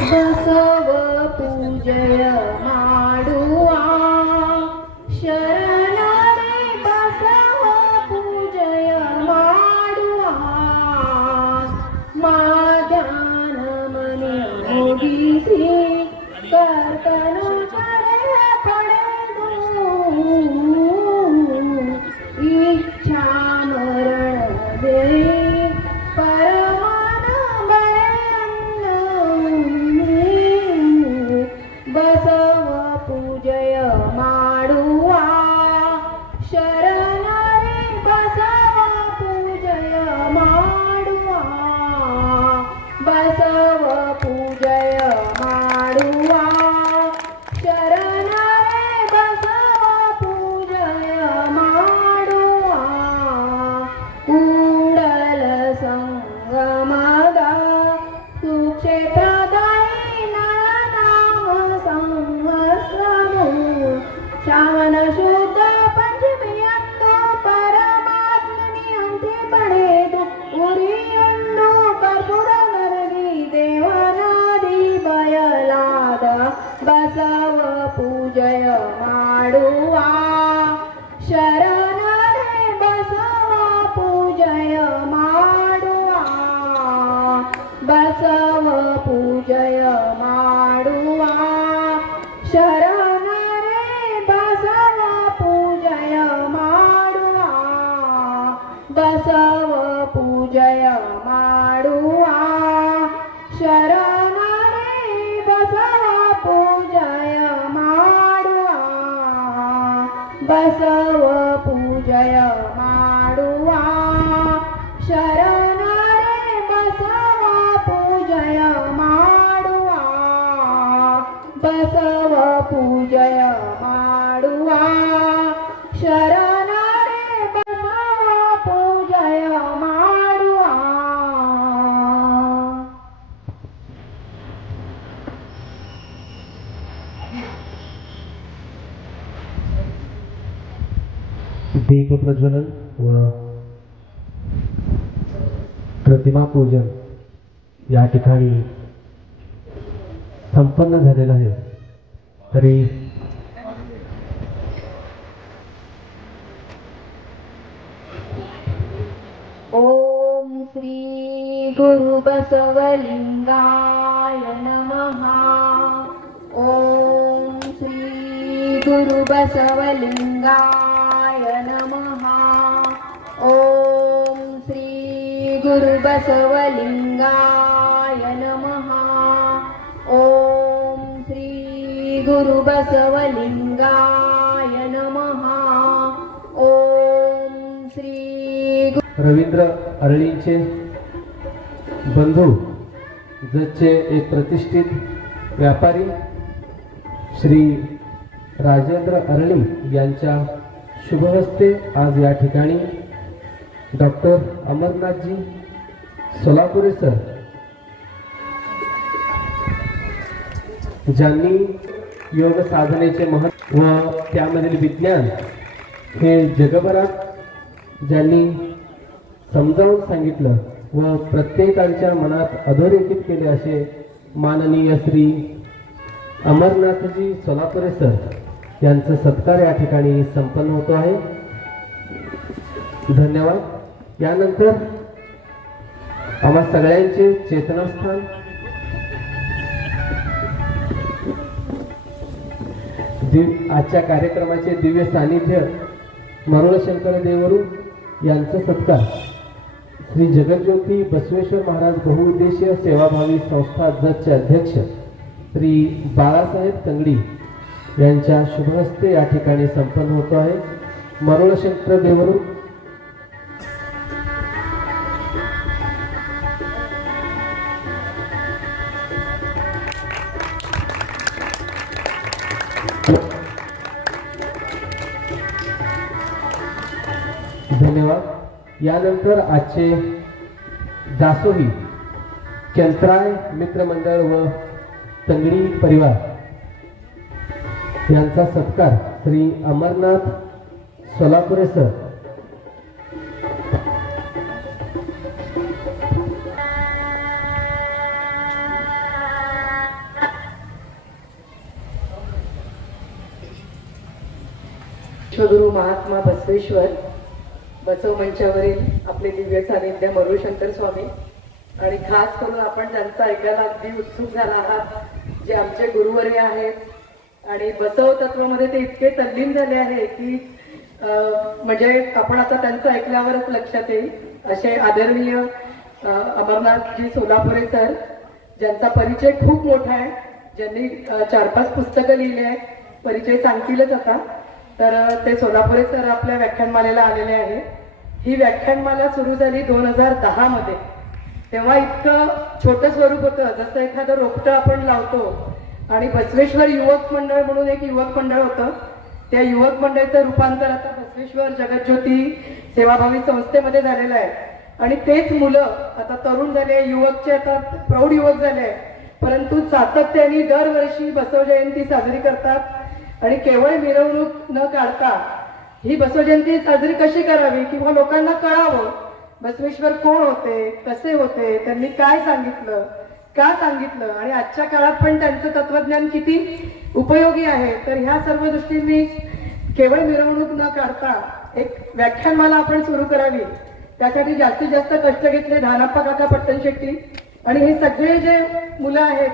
बसव पूजय माडुआ शरण रे बसव पूजय माडुआ माध्यान मने ओडिसी कर्तनु करे पडे इच्छा मरण दे बसव पूजय माडुआ शरण रे बसव पूजय माडुआ बसव पूजय माडुआ शरण रे बसव पूजय माडुआ कुंडल संगमदा सुक्षेत्र श्रावण शुद्ध पंचमीयंदु परमात्मनि अंते पडेदु उरियंदु कर्पूर नरगी देवनादि बयलाद बसव पूजय माडुआ शरण रे बसव पूजय माडुआ बसव पूजय माडुआ शरण बसव पूजय माडुआ शरण रे बसव पूजय माडुआ बसव पूजय माडुआ शरण रे बसव पूजय माडुआ बसव पूजय माडुआ शरण दीप प्रज्वलन व प्रतिमा पूजन या ठिकाणी संपन्न झालेलं आहे. तरी ओम श्री गुरु बसवलिंगाय नमः. ओम श्री गुरु बसवलिंगाय नमः. ओम श्री गुरु बसवलिंगाय नमः. ओम श्री गुरु बसवलिंगाय नमः. ओम श्री रवींद्र अरळींचे बंधू जतचे एक प्रतिष्ठित व्यापारी श्री राजेंद्र अरळी यांच्या शुभहस्ते आज या ठिकाणी डॉक्टर अमरनाथजी सोलापुरे सर ज्यांनी योग साधनेचे महत्त्व व त्यामधील विज्ञान हे जगभरात ज्यांनी समजावून सांगितलं व प्रत्येकाच्या मनात अधोरेखित केले असे माननीय श्री अमरनाथजी सोलापुरे सर यांचा सत्कार या ठिकाणी संपन्न होतो आहे. धन्यवाद. यानंतर आम्हा सगळ्यांचे चेतनास्थान आजच्या कार्यक्रमाचे दिव्य सानिध्य मरुळशंकर देवरू यांचा सत्कार श्री जगज्योती बसवेश्वर महाराज बहुउद्देशीय सेवाभावी संस्था जतचे अध्यक्ष श्री बाळासाहेब तंगडी यांच्या शुभहस्ते या ठिकाणी संपन्न होतो आहे. मरुळशंकर देवरू धन्यवाद. यानंतर आजचे दासोही केंत्राय मित्रमंडळ व तंगडी परिवार यांचा सत्कार श्री अमरनाथ सोलापुरे सर विश्वगुरु महात्मा बसवेश्वर, बसव मंचावरील आपले दिव्य सानिध्य मरुशंकर स्वामी आणि खास करून आपण त्यांचा ऐकायला अगदी उत्सुक झाला आहात जे आमचे गुरुवर्य आहेत आणि बसव तत्वामध्ये ते इतके तल्लीन झाले आहे की म्हणजे आपण आता त्यांचं ऐकल्यावरच लक्षात येईल असे आदरणीय अमरनाथजी सोलापुरे सर, ज्यांचा परिचय खूप मोठा आहे, ज्यांनी 4-5 पुस्तकं लिहिली आहेत, परिचय सांगतीलच आता. तर ते सोलापुरे सर आपल्या व्याख्यानमालेला आलेले आहे. ही व्याख्यानमाला सुरू झाली 2010 मध्ये. तेव्हा इतकं छोटं स्वरूप होतं, जसं एखादं रोपटं आपण लावतो. आणि बसवेश्वर युवक मंडळ म्हणून एक युवक मंडळ होतं, त्या युवक मंडळाचं रूपांतर आता बसवेश्वर जगज्योती सेवाभावी संस्थेमध्ये झालेलं आहे. आणि तेच मुलं आता तरुण झाले, युवकचे आता प्रौढ युवक झाले, परंतु सातत्याने दरवर्षी बसव जयंती साजरी करतात. आणि केवळ मिरवणूक न काढता ही बसव जयंती साजरी कशी करावी किंवा लोकांना कळावं बसवेश्वर कोण होते, कसे होते, त्यांनी काय सांगितलं, का सांगितलं आणि आजच्या काळात पण त्यांचं तत्वज्ञान किती उपयोगी आहे. तर ह्या सर्व दृष्टींनी केवळ मिरवणूक न काढता एक व्याख्यानमाला आपण सुरू करावी. त्यासाठी जास्तीत जास्त कष्ट घेतले धानाप्पा काका पट्टणशेट्टी. आणि हे सगळे जे मुलं आहेत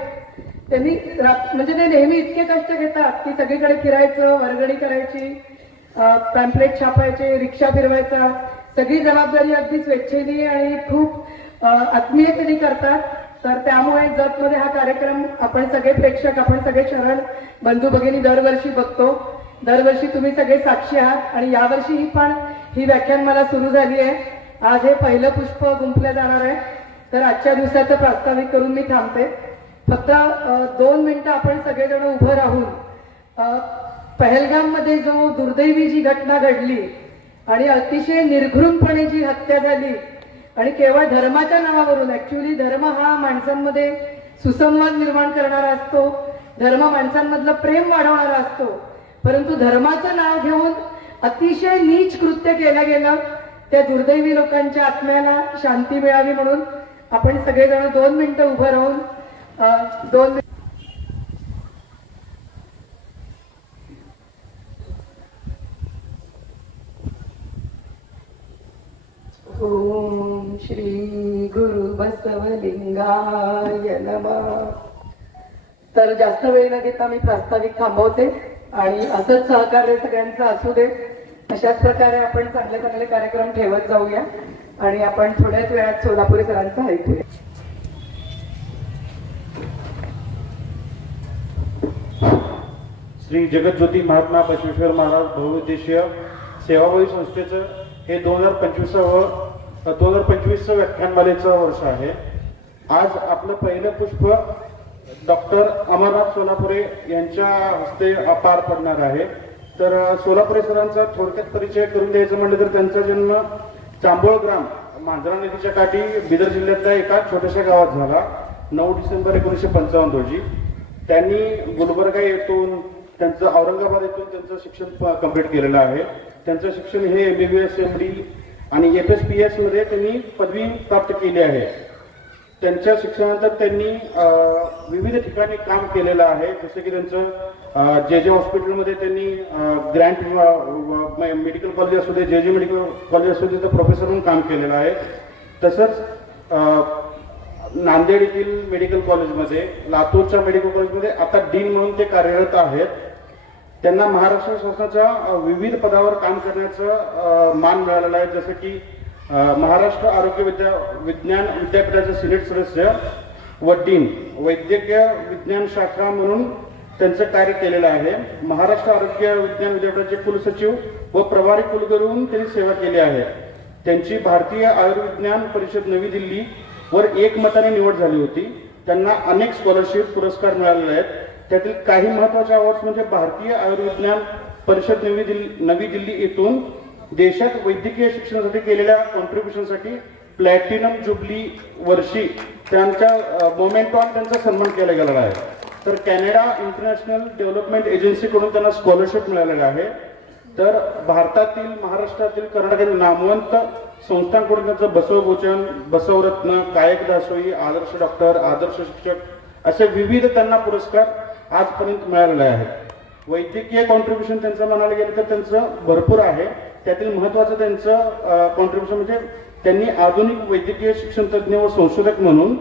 त्यांनी म्हणजे ते नेहमी इतके कष्ट घेतात की सगळीकडे फिरायचं, वर्गणी करायची, पॅम्पलेट छापायचे, रिक्षा फिरवायचा, सगळी जबाबदारी अगदी स्वेच्छेने आणि खूप आत्मीयतेने करतात. तर त्यामुळे जतमध्ये हा कार्यक्रम आपण सगळे प्रेक्षक, आपण सगळे शरण बंधू भगिनी दरवर्षी बघतो. दरवर्षी तुम्ही सगळे साक्षी आहात आणि यावर्षी पण ही व्याख्यानमाला सुरू झाली आहे. आज हे पहिलं पुष्प गुंफलं जाणार आहे. तर आजच्या दिवसाचं प्रास्ताविक करून मी थांबते. फक्त 2 मिनिटं आपण सगळेजण उभं राहून पहलगाम मध्ये जो दुर्दैवी जी घटना घडली आणि अतिशय निर्घृणपणे जी हत्या झाली आणि केवळ धर्माच्या नावावरून, ऍक्च्युअली धर्म हा माणसांमध्ये सुसंवाद निर्माण करणारा असतो, धर्म माणसांमधलं प्रेम वाढवणारा असतो, परंतु धर्माचं नाव घेऊन अतिशय नीच कृत्य केलं गेलं. त्या दुर्दैवी लोकांच्या आत्म्याला शांती मिळावी म्हणून आपण सगळेजण 2 मिनिटं उभं राहून 2 मिनिट ओम श्री गुरु बसवलिंगाय नमः. तर जास्त वेळ न घेता मी प्रास्ताविक थांबवते आणि असंच सहकार्य सगळ्यांचं असू दे. अशाच प्रकारे आपण चांगले चांगले कार्यक्रम ठेवत जाऊया आणि आपण थोड्याच वेळात सोलापुरे सरांचं ऐकूया. श्री जगज्योती महात्मा बसवेश्वर महाराज बहुउद्देशीय सेवाभावी संस्थेचं हे 2025 व्याख्यानमालेचं वर्ष आहे. आज आपलं पहिलं पुष्प डॉक्टर अमरनाथ सोलापुरे यांच्या हस्ते पार पडणार आहे. तर सोलापुरे सरांचा थोडक्यात परिचय करून द्यायचं म्हटलं तर त्यांचा जन्म चांबोळ ग्राम मांजरा नदीच्या काठी बिदर जिल्ह्यातल्या एका छोट्याशा गावात झाला 9 डिसेंबर 1955 रोजी. त्यांनी गुलबर्गा येथून त्यांचं औरंगाबाद येथून त्यांचं शिक्षण कंप्लीट केलेलं आहे. त्यांचं शिक्षण हे MBBS MD आणि FSPS मध्ये त्यांनी पदवी प्राप्त केली आहे. त्यांच्या शिक्षणानंतर त्यांनी विविध ठिकाणी काम केलेलं आहे. जसं की त्यांचं JJ हॉस्पिटलमध्ये त्यांनी ग्रँट मेडिकल कॉलेज असू दे, JJ मेडिकल कॉलेज असू दे, तर प्रोफेसर म्हणून काम केलेलं आहे. तसंच नांदेड येथील मेडिकल कॉलेजमध्ये, लातूरच्या मेडिकल कॉलेजमध्ये आता डीन म्हणून ते कार्यरत आहेत. त्यांना महाराष्ट्र शासनाच्या विविध पदावर काम करण्याचं मान मिळालेलं आहे. जसं की महाराष्ट्र आरोग्य विज्ञान विद्यापीठाचे सिनेट सदस्य व डीन, वैद्यकीय विज्ञान शाखा म्हणून त्यांचं कार्य केलेलं आहे. महाराष्ट्र आरोग्य विज्ञान विद्यापीठाचे कुलसचिव व प्रभारी कुलगुरू म्हणून त्यांनी सेवा केली आहे. त्यांची भारतीय आयुर्विज्ञान परिषद नवी दिल्ली वर एकमताने निवड झाली होती. त्यांना अनेक स्कॉलरशिप पुरस्कार मिळालेले आहेत. त्यातील काही महत्वाचे अवॉर्ड्स म्हणजे भारतीय आयुर्विज्ञान परिषद नवी दिल्ली येथून देशात वैद्यकीय शिक्षणासाठी केलेल्या कॉन्ट्रीब्युशनसाठी प्लॅटिनम जुबली वर्षी त्यांच्या मोमेंट ऑन त्यांचा सन्मान केला गेलेला आहे. तर कॅनडा इंटरनॅशनल डेव्हलपमेंट एजन्सीकडून त्यांना स्कॉलरशिप मिळालेलं आहे. तर भारतातील, महाराष्ट्रातील, कर्नाटकातील नामवंत संस्थांकडून त्यांचं बसवभूषण, बसवरत्न, कायक दासोई, आदर्श डॉक्टर, आदर्श शिक्षक असे विविध त्यांना पुरस्कार आजपर्यंत मिळालेले आहेत. वैद्यकीय कॉन्ट्रीब्युशन त्यांचं म्हणायला गेलं तर त्यांचं भरपूर आहे. त्यातील महत्वाचं त्यांचं कॉन्ट्रीब्युशन म्हणजे त्यांनी आधुनिक वैद्यकीय शिक्षण तज्ज्ञ व संशोधक म्हणून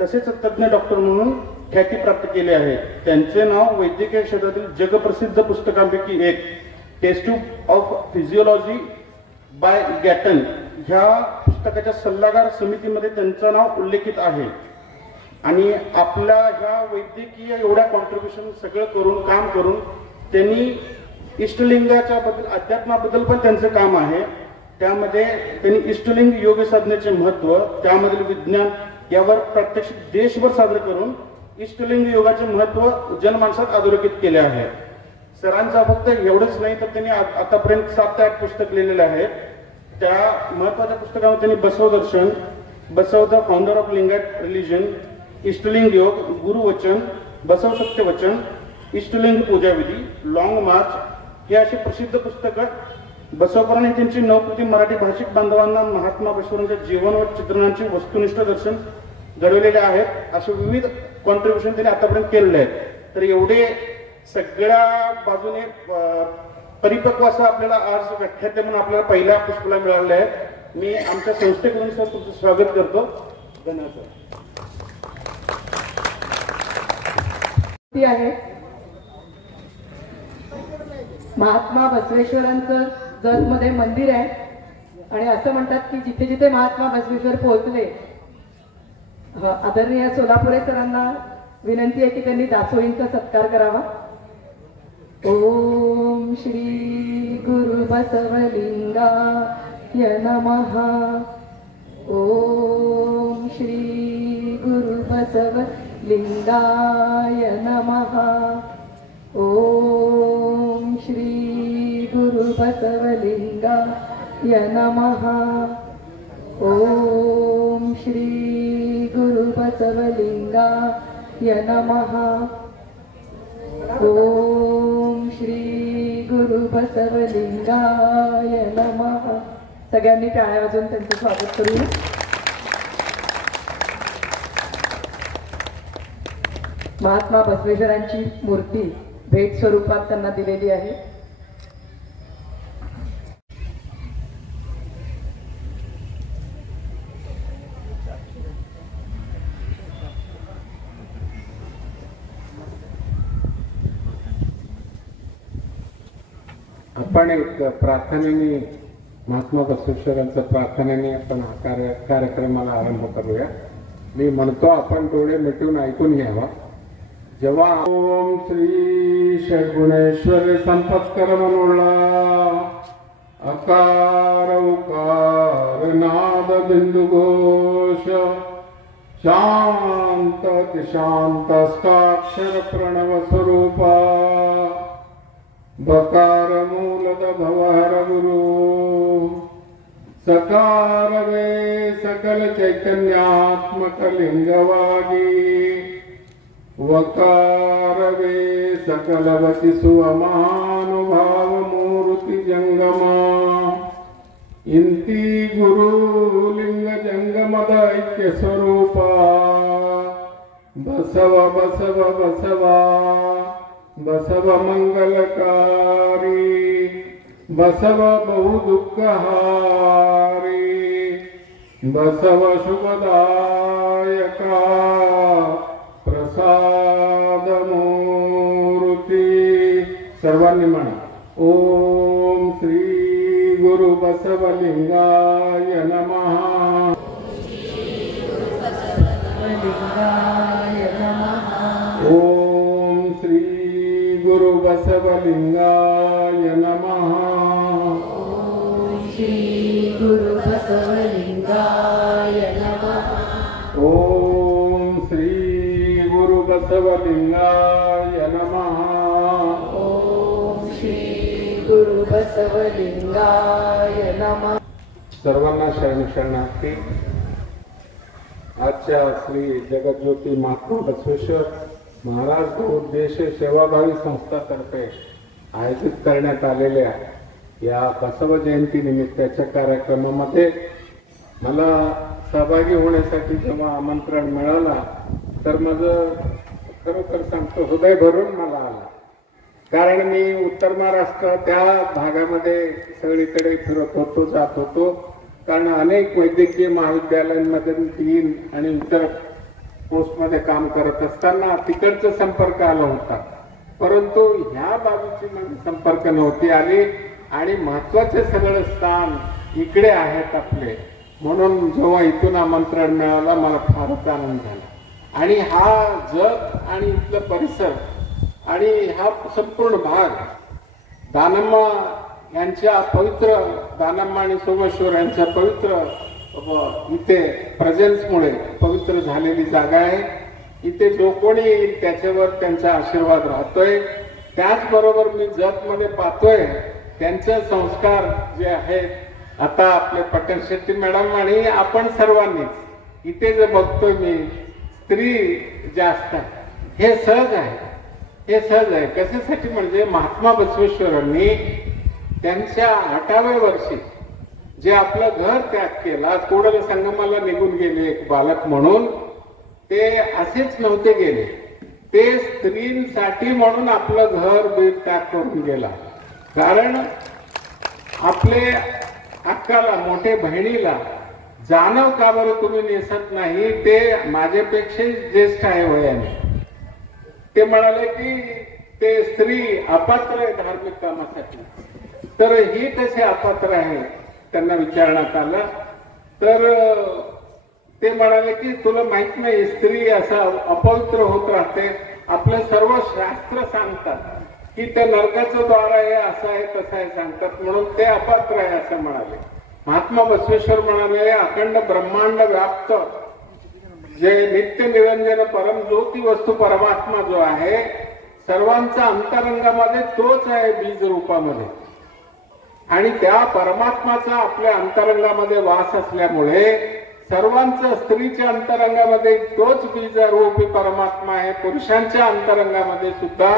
तसेच तज्ज्ञ डॉक्टर म्हणून ख्याती प्राप्त केली आहे. त्यांचे नाव वैद्यकीय क्षेत्रातील जगप्रसिद्ध पुस्तकांपैकी एक टेस्ट ऑफ फिजिओलॉजी बाय गॅटन ह्या पुस्तकाच्या सल्लागार समितीमध्ये त्यांचं नाव उल्लेखित आहे. आणि आपल्या ह्या वैद्यकीय एवढ्या कॉन्ट्रीब्युशन सगळं करून काम करून त्यांनी इष्टलिंगाच्या बद्दल अध्यात्माबद्दल पण त्यांचं काम आहे. त्यामध्ये त्यांनी इष्टलिंग योग साधनेचे महत्व त्यामधील विज्ञान यावर प्रात्यक्षिक देशभर सादर करून इष्टलिंग योगाचे महत्व जनमानसात अधोरेखित केले आहे. सरांचा फक्त एवढंच नाही तर त्यांनी आतापर्यंत 7 ते 8 पुस्तक लिहिलेले आहेत. त्या महत्वाच्या पुस्तकामध्ये त्यांनी Basavadarshan, Basava the founder of Lingayat religion, Ishtalinga Yoga, Guruvachan, Basava Satyavachan, Ishtalinga Pujavidhi, long march हे अशी प्रसिद्ध पुस्तकं बसवपुराण त्यांची 9 कृती मराठी भाषिक बांधवांना महात्मा बसवेश्वरांच्या जीवन व चित्रणांचे वस्तुनिष्ठ दर्शन घडवलेले आहेत. असे विविध कॉन्ट्रीब्युशन त्यांनी आतापर्यंत केलेले आहेत. तर एवढे सगळ्या बाजूने परिपक्व असं आपल्याला आज व्याख्याते म्हणून आपल्याला पहिल्या पुष्पाला मिळाले आहेत. मी आमच्या संस्थेकडून सर तुमचं स्वागत करतो. धन्यवाद. आहे महात्मा बसवेश्वरांचं जतमध्ये मंदिर आहे आणि असं म्हणतात की जिथे जिथे महात्मा बसवेश्वर पोहोचले, आदरणीय सोलापुरे सरांना विनंती आहे की त्यांनी दासोळींचा सत्कार करावा. ओम श्री गुरु बसवलिंगाय नमः. ओम श्री गुरु बसवलिंगाय नमः. ओम श्री गुरु बसवलिंगाय नमः. ओम श्री गुरु बसवलिंगाय नमः. ओम श्री गुरु बसवलिंगाय नमः. सगळ्यांनी टाळ्या वाजवून त्यांचं स्वागत करूया. महात्मा बसवेश्वरांची मूर्ती भेट स्वरूपात त्यांना दिलेली आहे. आपण एक प्रार्थनेने महात्मा बसवेश्वरांच्या प्रार्थनेने आपण हा कार्यक्रमाला आरंभ करूया. मी म्हणतो आपण डोळे मिटून ऐकून घ्यावा. जेव्हा ओम श्री षड्गुणेश्वर संपत्कर मनोळा अकार उकार नाद बिंदू घोष शांत शांत अष्टाक्षर प्रणव स्वरूपा बकार मूलद भवहर गुरु सकार वे सकल चैतन्यात्मक लिंगवागी वकार वे सकलवती सुअमानुभाव मूर्ति जंगमा इंती गुरु लिंग जंगमद ऐक्य स्वरूपा बसव बसव बसवा बसव मंगलकारी बसव बहुदुःखहारी बसव शुभदायका प्रसाद मूर्ती. सर्वांनी म्हणा ओम श्री गुरु बसवलिंगाय नमः. ओम श्री गुरु बसवलिंगाय नमः. ओम श्री गुरु बसवलिंगाय नमः. ओम श्री गुरु बसवलिंगाय नमः. ओम श्री गुरु बसवलिंगाय नमः. सर्वांना शरण शरणार्थी. आजच्या श्री जगज्योती महात्मा बसवेश्वर महाराज उद्देश सेवाभावी संस्थातर्फे आयोजित करण्यात आलेल्या या बसव जयंती निमित्ताच्या कार्यक्रमामध्ये मला सहभागी होण्यासाठी जेव्हा आमंत्रण मिळाला तर माझं खरोखर सांगतो हृदय भरून मला आला. कारण मी उत्तर महाराष्ट्र त्या भागामध्ये सगळीकडे फिरत होतो, जात होतो. कारण अनेक वैद्यकीय महाविद्यालयांमध्ये 3 आणि इतर पोस्टमध्ये काम करत असताना तिकडचा संपर्क आला होता. परंतु ह्या बाबीची माझी संपर्क नव्हती आली आणि महत्वाचे सगळं स्थान इकडे आहेत आपले. म्हणून जेव्हा इथून आमंत्रण मिळालं मला फारच आनंद झाला. आणि हा जग आणि इथलं परिसर आणि हा संपूर्ण भाग दानम्मा यांच्या पवित्र, दानम्मा आणि सोमेश्वर यांच्या पवित्र इथे प्रेझेन्समुळे पवित्र झालेली जागा आहे. इथे जो कोणी येईल त्याच्यावर त्यांचा आशीर्वाद राहतोय. त्याचबरोबर मी जगमध्ये पाहतोय त्यांचे संस्कार जे आहेत, आता आपले पटेल शेट्टी मॅडम आणि आपण सर्वांनीच इथे जे बघतोय मी, स्त्री जास्त आहे. हे सहज आहे, हे सहज आहे. कशासाठी म्हणजे महात्मा बसवेश्वरांनी त्यांच्या 8व्या वर्षी जे आपलं घर त्याग केला, कोडल संगमाला निघून गेले एक बालक म्हणून, ते असेच नव्हते गेले. ते स्त्रींसाठी म्हणून आपलं घर बीर त्याग करून गेला. कारण आपले अक्काला, मोठे बहिणीला जाणव का बरं तुम्ही नेसत नाही, ते माझ्यापेक्षा ज्येष्ठ आहे वयाने. ते म्हणाले की ते स्त्री अपात्र आहे धार्मिक कामासाठी. तर ही कसे अपात्र आहे त्यांना विचारण्यात आलं. तर ते म्हणाले की तुला माहित नाही, स्त्री असं अपवित्र होत राहते. आपलं सर्व शास्त्र सांगतात की त्या नरकाचं द्वार आहे, असं आहे तसं आहे सांगतात, म्हणून ते अपात्र आहे असं म्हणाले. महात्मा बसवेश्वर म्हणाले अखंड ब्रह्मांड व्याप्त जे नित्य निरंजन परम ज्योती वस्तू परमात्मा जो आहे, सर्वांचा अंतरंगामध्ये तोच आहे बीज रूपामध्ये. आणि त्या परमात्माचा आपल्या अंतरंगामध्ये वास असल्यामुळे सर्वांचं स्त्रीच्या अंतरंगामध्ये तोच बीज रूपी परमात्मा आहे. पुरुषांच्या अंतरंगामध्ये सुद्धा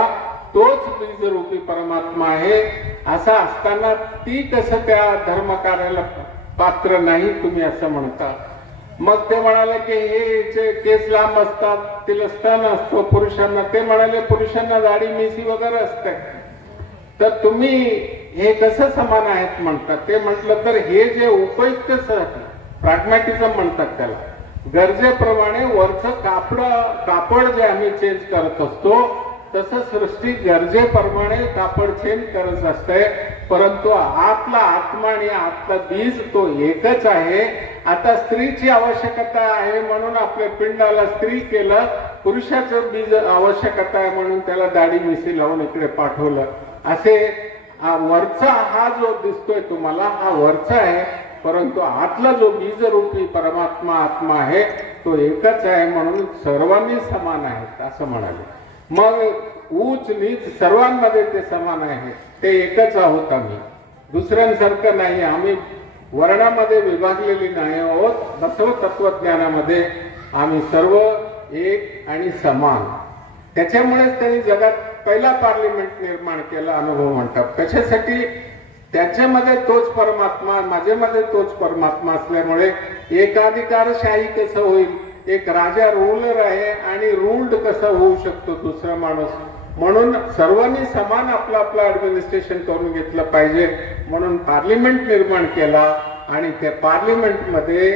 तोच बीज रूपी परमात्मा आहे. असं असताना ती कसं त्या धर्म कार्याला पात्र नाही तुम्ही असं म्हणता. मग ते म्हणाले की हे जे केस लांब असतात, तिला स्तन असतो पुरुषांना. ते म्हणाले पुरुषांना दाढी मिशी वगैरे असते, तर तुम्ही हे कसं समान आहेत म्हणतात. ते म्हटलं तर हे जे उपयुक्त प्रॅग्मॅटिझम म्हणतात त्याला, गरजेप्रमाणे वरचं कापड जे आम्ही चेंज करत असतो तसं सृष्टी गरजेप्रमाणे कापड चेंज करत असते. परंतु आतला आत्मा आणि आतला बीज तो एकच आहे. आता स्त्रीची आवश्यकता आहे म्हणून आपल्या पिंडाला स्त्री केलं, पुरुषाचं बीज आवश्यकता आहे म्हणून त्याला दाढी मिशी लावून इकडे पाठवलं. असे वरचा हा जो दिसतोय तुम्हाला हा वरचा आहे, परंतु आतला जो बीज रूपी परमात्मा आत्मा आहे तो एकच आहे. म्हणून सर्वांनी समान आहेत असं म्हणाले. मग उच्च नीच सर्वांमध्ये ते समान आहे, ते एकच आहोत आम्ही, दुसऱ्यांसारखं नाही. आम्ही वर्णामध्ये विभागलेली नाही आहोत. बसव तत्वज्ञानामध्ये आम्ही सर्व एक आणि समान. त्याच्यामुळेच त्यांनी जगात पहिला पार्लिमेंट निर्माण केला, अनुभव म्हणतात. कशासाठी? त्याच्यामध्ये तोच परमात्मा, माझ्यामध्ये तोच परमात्मा असल्यामुळे एकाधिकारशाही कसं होईल, एक राजा रूलर आहे आणि रूल्ड कसं होऊ शकतो दुसरा माणूस. म्हणून सर्वांनी समान आपलं आपलं ऍडमिनिस्ट्रेशन करून घेतलं पाहिजे म्हणून पार्लिमेंट निर्माण केला. आणि त्या पार्लिमेंटमध्ये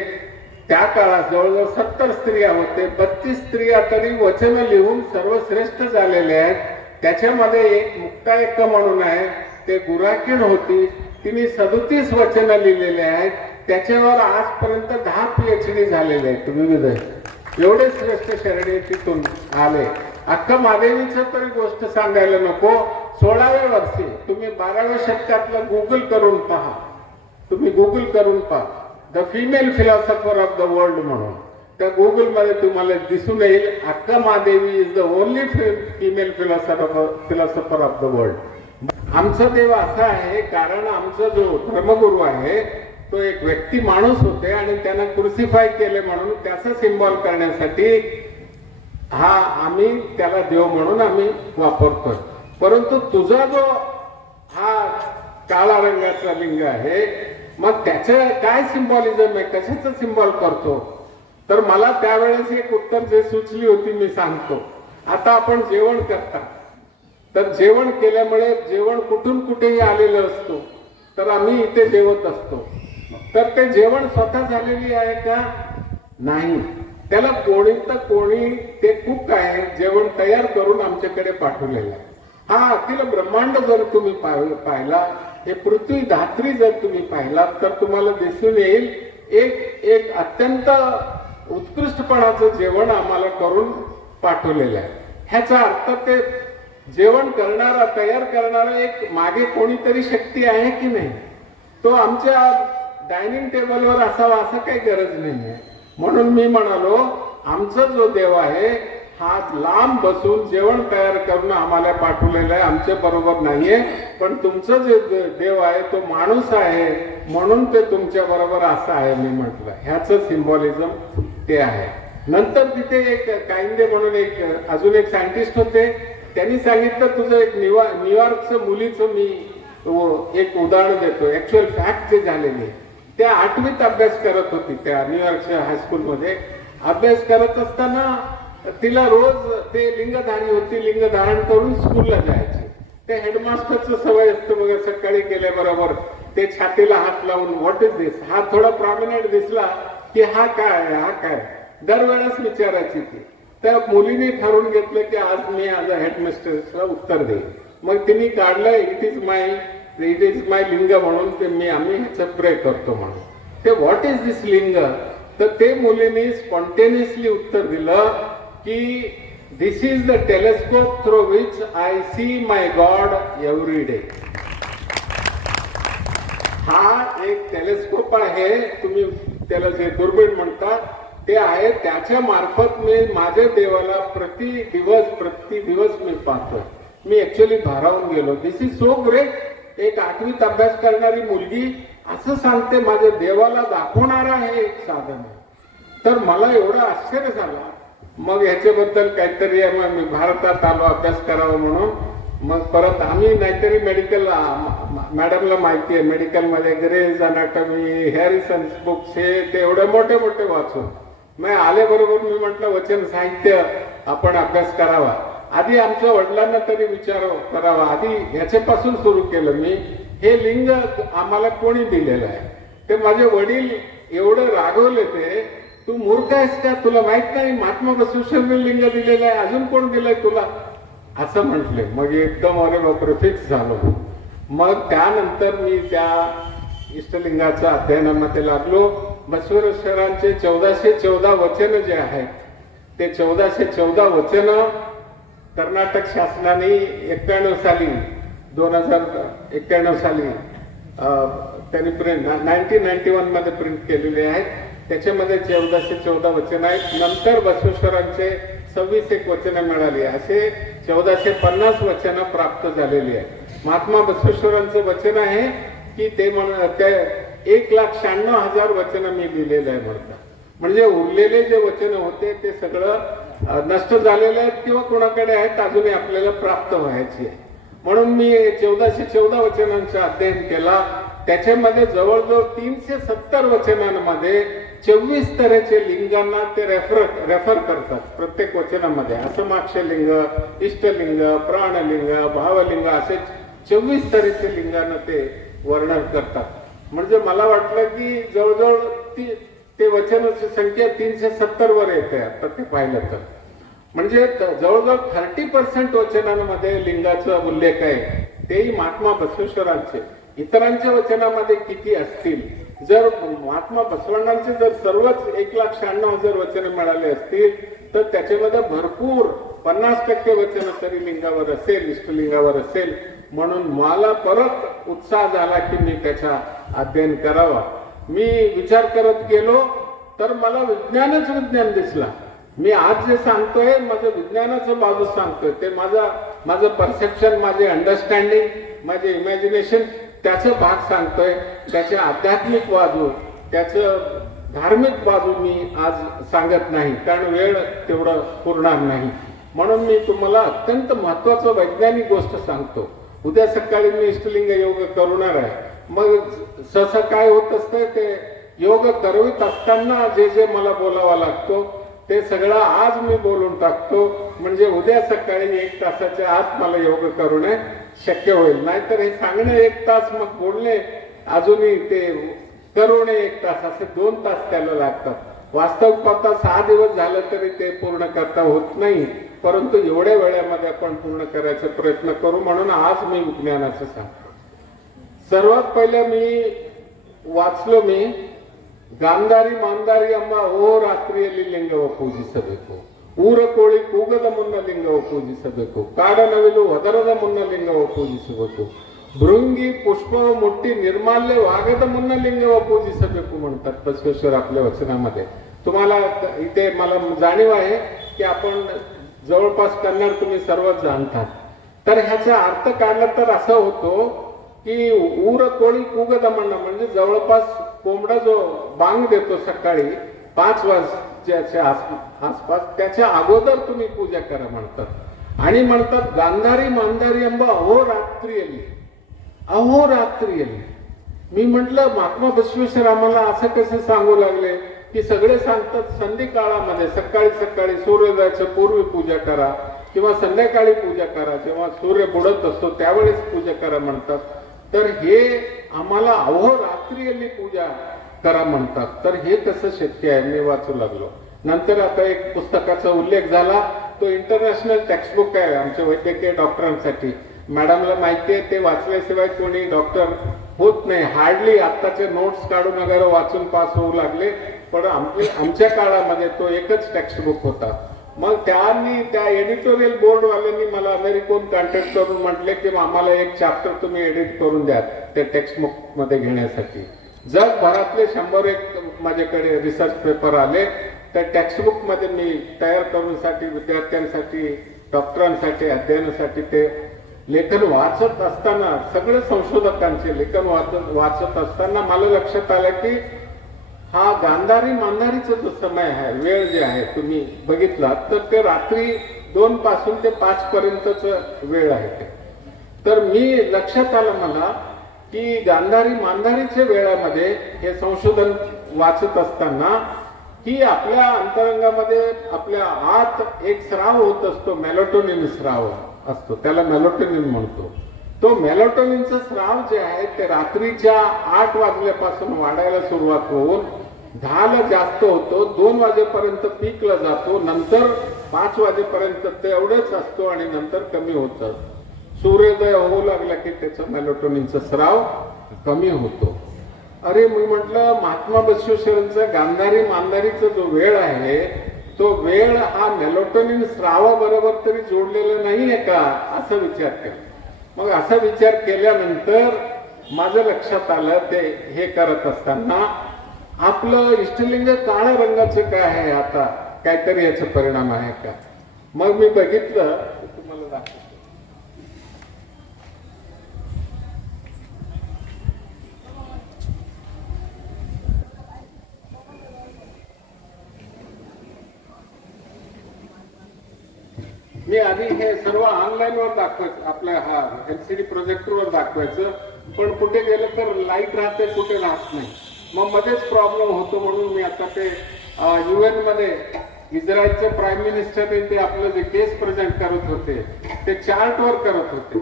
त्या काळात जवळजवळ 70 स्त्रिया होते. 32 स्त्रिया तरी वचन लिहून सर्वश्रेष्ठ झालेले आहेत. त्याच्यामध्ये एक मुक्तायक्क म्हणून आहे, ते गुराखीण होती, तिने 37 वचन लिहिलेले आहेत. त्याच्यावर आजपर्यंत 10 PhD झालेले आहेत विविध. एवढे श्रेष्ठ शरणे तिथून आले. अख्खा महादेवीचं तरी गोष्ट सांगायला नको. 16व्या वर्षी तुम्ही 12व्या शतकातलं गुगल करून पहा, तुम्ही गुगल करून पहा the female philosopher of the world म्हणून. त्या गुगल मध्ये तुम्हाला दिसून येईल अक्का Mahadevi is the only female philosopher of the world. आमचं देव असं आहे कारण आमचा जो धर्मगुरू आहे तो एक व्यक्ती माणूस होते आणि त्यांना क्रुसिफाय केले म्हणून त्याचा सिम्बॉल करण्यासाठी हा आम्ही त्याला देव म्हणून आम्ही वापरतोय. परंतु तुझा जो हा काळा रंगाचा लिंग आहे मग त्याचं काय सिम्बॉलिझम आहे, कशाचं सिम्बॉल करतो? तर मला त्यावेळेस एक उत्तर जे सुचली होती मी सांगतो. आता आपण जेवण करता तर जेवण केल्यामुळे जेवण कुठून कुठेही आलेलं असतो, तर आम्ही इथे जेवत असतो. तर ते जेवण स्वतः झालेली आहे का? नाही. त्याला कोणी ते कुक आहे जेवण तयार करून आमच्याकडे पाठवलेलं आहे. हा अखिल ब्रह्मांड जर तुम्ही पाहिला, हे पृथ्वी धात्री जर तुम्ही पाहिला, तर तुम्हाला दिसून येईल एक अत्यंत उत्कृष्टपणाचं जेवण आम्हाला करून पाठवलेलं आहे. ह्याचा अर्थ ते जेवण करणारा, तयार करणारा एक मागे कोणीतरी शक्ती आहे की नाही, तो आमच्या डायनिंग टेबलवर असावा असं काही गरज नाहीये. म्हणून मी म्हणालो, आमचा जो देव आहे हा लांब बसून जेवण तयार करून आम्हाला पाठवलेलं आहे, आमच्या बरोबर नाहीये. पण तुमचं जे देव आहे तो माणूस आहे, म्हणून ते तुमच्या बरोबर असं आहे. मी म्हटलं ह्याचं सिम्बॉलिझम ते आहे. नंतर तिथे एक काइंदे म्हणून अजून एक सायंटिस्ट होते, त्यांनी सांगितलं तुझं एक न्यूयॉर्कचं मुलीचं मी एक उदाहरण देतो. ऍक्च्युअल फॅक्ट जे झालेले, त्या 8वीत अभ्यास करत होती, त्या न्यूयॉर्कच्या हायस्कूलमध्ये अभ्यास करत असताना तिला रोज ते लिंगधारी होती, लिंग धारण करून स्कूलला जायची. ते हेडमास्टरचं सवय असतं बघा, सकाळी गेल्याबरोबर ते छातीला हात लावून व्हॉट इज दिस, हा थोडा प्रॉमिनंट दिसला की हा काय दरवेळेस विचारायची ती. त्या मुलीने ठरवून घेतलं की आज मी आज हेडमास्टरचं उत्तर देईन. मग तिने काढलं इट इज माय लिंग म्हणून, ते आम्ही ह्याचं प्रे करतो म्हणून. ते व्हॉट इज दिस लिंग, तर ते मुलीने स्पॉन्टेनियसली उत्तर दिलं की this is the telescope through which I see my god every day. हा एक टेलिस्कोप आहे, तुम्ही त्याला जे दुर्बीण म्हणता ते आहे, त्याच्या मार्फत मी माझ्या देवाला प्रति दिवस मी पाहतोय. मी ऍक्च्युअली भारावून गेलो. दिस इज सो ग्रेट. एक 8वीत अभ्यास करणारी मुलगी असं सांगते माझ्या देवाला दाखवणारा हे एक साधन आहे. तर मला एवढं आश्चर्य झालं. मग ह्याच्याबद्दल काहीतरी मग मी भारतात आलो अभ्यास करावा म्हणून. मग परत आम्ही नाहीतरी मेडिकल, मॅडमला माहिती आहे मेडिकलमध्ये ग्रेज अनाटॉमी, हॅरिसन बुक्स, हे ते एवढे मोठे मोठे वाचून मग आल्याबरोबर मी म्हटलं वचन साहित्य आपण अभ्यास करावा. आधी आमच्या वडिलांना तरी विचार करावा. आधी ह्याच्यापासून सुरू केलं मी. हे लिंग आम्हाला कोणी दिलेलं आहे? ते माझे वडील एवढं रागवले, ते तू मूर्ख आहेस का, तुला माहित नाही महात्मा बसवेश्वरांनी लिंग दिलेलं आहे, अजून कोण दिलंय तुला, असं म्हटले. मग एकदम अरे बापरे फिक्स झालो. मग त्यानंतर मी त्या इष्टलिंगाच्या अध्ययनामध्ये लागलो. बसवेश्वरांचे 1414 वचन जे आहेत, ते 1414 वचन कर्नाटक शासनाने 2091 साली त्यांनी प्रिंट 1991 मध्ये प्रिंट केलेले आहेत. त्याच्यामध्ये 1414 वचन आहेत. नंतर बसवेश्वरांचे 26 वचनं मिळाली, असे 1450 वचनं प्राप्त झालेली आहेत. महात्मा बसवेश्वरांचं वचन आहे की ते 1,96,000 वचनं मी लिहिलेलं आहे म्हणतात. म्हणजे उरलेले जे वचन होते ते सगळं नष्ट झालेले आहेत किंवा कोणाकडे आहेत, अजूनही आपल्याला प्राप्त व्हायची आहे. म्हणून मी 1414 वचनांचं अध्ययन केला. त्याच्यामध्ये जवळजवळ 370 वचनांमध्ये 24 तऱ्हेचे लिंगांना ते रेफर करतात प्रत्येक वचनामध्ये. असमाक्ष लिंग, इष्टलिंग, प्राणलिंग, भावलिंग असे 24 तऱ्हेचे लिंगांना ते वर्णन करतात. म्हणजे मला वाटलं की जवळजवळ ते वचनाची संख्या 370 वर येते आता ते पाहिलं तर. म्हणजे जवळजवळ 30% वचनांमध्ये लिंगाचा उल्लेख आहे, तेही महात्मा बसवेश्वरांचे. इतरांच्या वचनामध्ये किती असतील? जर महात्मा बसवण्णांचे जर सर्वच 1,96,000 वचन मिळाले असतील तर त्याच्यामध्ये भरपूर 50% वचन तरी लिंगावर असेल, इष्टलिंगावर असेल. म्हणून मला परत उत्साह झाला की मी त्याचा अध्ययन करावा. मी विचार करत गेलो तर मला विज्ञान दिसला. मी आज जे सांगतोय माझं विज्ञानाचं बाजू सांगतोय, ते माझं परसेप्शन, माझे अंडरस्टँडिंग, माझे इमॅजिनेशन त्याचा भाग सांगतोय. त्याचे आध्यात्मिक बाजू, त्याचं धार्मिक बाजू मी आज सांगत नाही, कारण वेळ तेवढं पुरणार नाही. म्हणून मी तुम्हाला अत्यंत महत्वाचं वैज्ञानिक गोष्ट सांगतो. उद्या सकाळी मी इष्टलिंग योग करणार आहे. मग सहसा काय होत असतं, ते योग करवित असताना जे मला बोलावा लागतो ते सगळं आज मी बोलून टाकतो, म्हणजे उद्या सकाळी 1 तासाच्या आत मला योग करणं शक्य होईल. नाहीतर हे सांगणं 1 तास, मग बोलणे अजूनही ते करून 1 तास, असे 2 तास त्याला लागतात. वास्तव पाहता 6 दिवस झालं तरी ते पूर्ण करता होत नाही, परंतु एवढ्या वेळेमध्ये आपण पूर्ण करायचा प्रयत्न करू. म्हणून आज मी विज्ञानाचं सांगतो. सर्वात पहिलं मी वाचलो, मी ಗಾಂಧಾರಿ ಮಾಂಧಾರಿ ಅಮ್ಮ ಓ ರಾತ್ರಿಯಲ್ಲಿ ಲಿಂಗವ ಪೂಜಿಸಬೇಕು, ಊರ ಕೋಳಿ ಕೂಗದ ಮುನ್ನ ಲಿಂಗವ ಪೂಜಿಸಬೇಕು, ಕಾಡನವಿಲು ಒದರದ ಮುನ್ನ ಲಿಂಗವ ಪೂಜಿಸಬೇಕು, भृंगी पुष्पव मुठी निर्माल्यवागದ मुन्न लिंगव पूजिसಬೇಕು म्हणतात बसवेश्वर आपल्या वचनामध्ये. तुम्हाला इथे मला जाणीव आहे की आपण जवळपास कन्नड तुम्ही सर्वच जाणतात. तर ह्याचा अर्थ काढला तर असा होतो की ऊर कोळी कुगद म्हणणं म्हणजे जवळपास कोंबडा जो बांग देतो सकाळी 5 वाजल्याच्या आसपास त्याच्या अगोदर तुम्ही पूजा करा म्हणतात. आणि म्हणतात गांधारी मांधारी अंबा अहोरात्री अहोरात्री. मी म्हटलं महात्मा बसवेश्वर आम्हाला असं कसं सांगू लागले की सगळे सांगतात संधी काळामध्ये सकाळी सकाळी सूर्योदयाच्या पूर्वी पूजा करा किंवा संध्याकाळी पूजा करा, जेव्हा सूर्य बुडत असतो त्यावेळेस पूजा करा म्हणतात. तर हे आम्हाला अहोरात्री पूजा करा म्हणतात. तर हे कसं शक्य आहे मी वाचू लागलो. नंतर आता एक पुस्तकाचा उल्लेख झाला, तो इंटरनॅशनल टेक्स्टबुक आहे आमच्या वैद्यकीय डॉक्टरांसाठी. मॅडमला माहिती आहे ते वाचल्याशिवाय कोणी डॉक्टर होत नाही. हार्डली आत्ताचे नोट्स काढून वगैरे वाचून पास होऊ लागले, पण आमच्या काळामध्ये तो एकच टेक्स्टबुक होता. मग त्यांनी त्या एडिटोरियल बोर्डवाल्यांनी मला अमेरिकन कॉन्टॅक्ट करून म्हटले की आम्हाला एक चॅप्टर तुम्ही एडिट करून द्या त्या टेक्स्टबुक मध्ये घेण्यासाठी. जगभरातले 101 माझ्याकडे रिसर्च पेपर आले. त्या टेक्स्टबुक मध्ये मी तयार करूनसाठी विद्यार्थ्यांसाठी डॉक्टरांसाठी अध्ययनासाठी ते लेखन वाचत असताना सगळे संशोधकांचे लेखन वाचत असताना मला लक्षात आलं की हा गांधारी मांधारीचा जो समय आहे, वेळ जे आहे तुम्ही बघितला तर ते रात्री 2 पासून ते 5 पर्यंतच वेळ आहे ते. तर मी लक्षात आलं मला की गांधारी मांधारीच्या वेळामध्ये हे संशोधन वाचत असताना की आपल्या अंतरंगामध्ये आपल्या आत एक स्राव होत असतो, मेलाटोनिन स्राव असतो, त्याला मेलाटोनिन म्हणतो. तो मेलाटोनिनचा स्राव जे आहे ते रात्रीच्या 8 वाजल्यापासून वाढायला सुरुवात होऊन 10ला जास्त होतो, 2 वाजेपर्यंत पीकला जातो, नंतर 5 वाजेपर्यंत तेवढेच असतो आणि नंतर कमी होतं. सूर्योदय होऊ लागला की त्याचा मेलाटोनिनचा स्राव कमी होतो. अरे मी म्हटलं महात्मा बसवेश्वरांचा गांधारी मांधारीचा जो वेळ आहे तो वेळ हा मेलाटोनिन स्रावाबरोबर तरी जोडलेला नाहीये का, असा विचार केला. मग असा विचार केल्यानंतर माझं लक्षात आलं ते हे करत असताना आपलं इष्टलिंग काळ्या रंगाचं काय आहे, आता काहीतरी याचा परिणाम आहे का. मग मी बघितलं, तुम्हाला दाखवतो. मी आधी हे सर्व ऑनलाईन वर दाखवायचं, आपल्या हा LCD प्रोजेक्टरवर दाखवायचं, पण कुठे गेलं तर लाईट राहते कुठे राहत नाही, मग मध्येच प्रॉब्लेम होतो. म्हणून मी आता ते UN मध्ये इस्रायलचे प्राईम मिनिस्टर ते आपलं जे केस प्रेझेंट करत होते ते चार्टवर करत होते.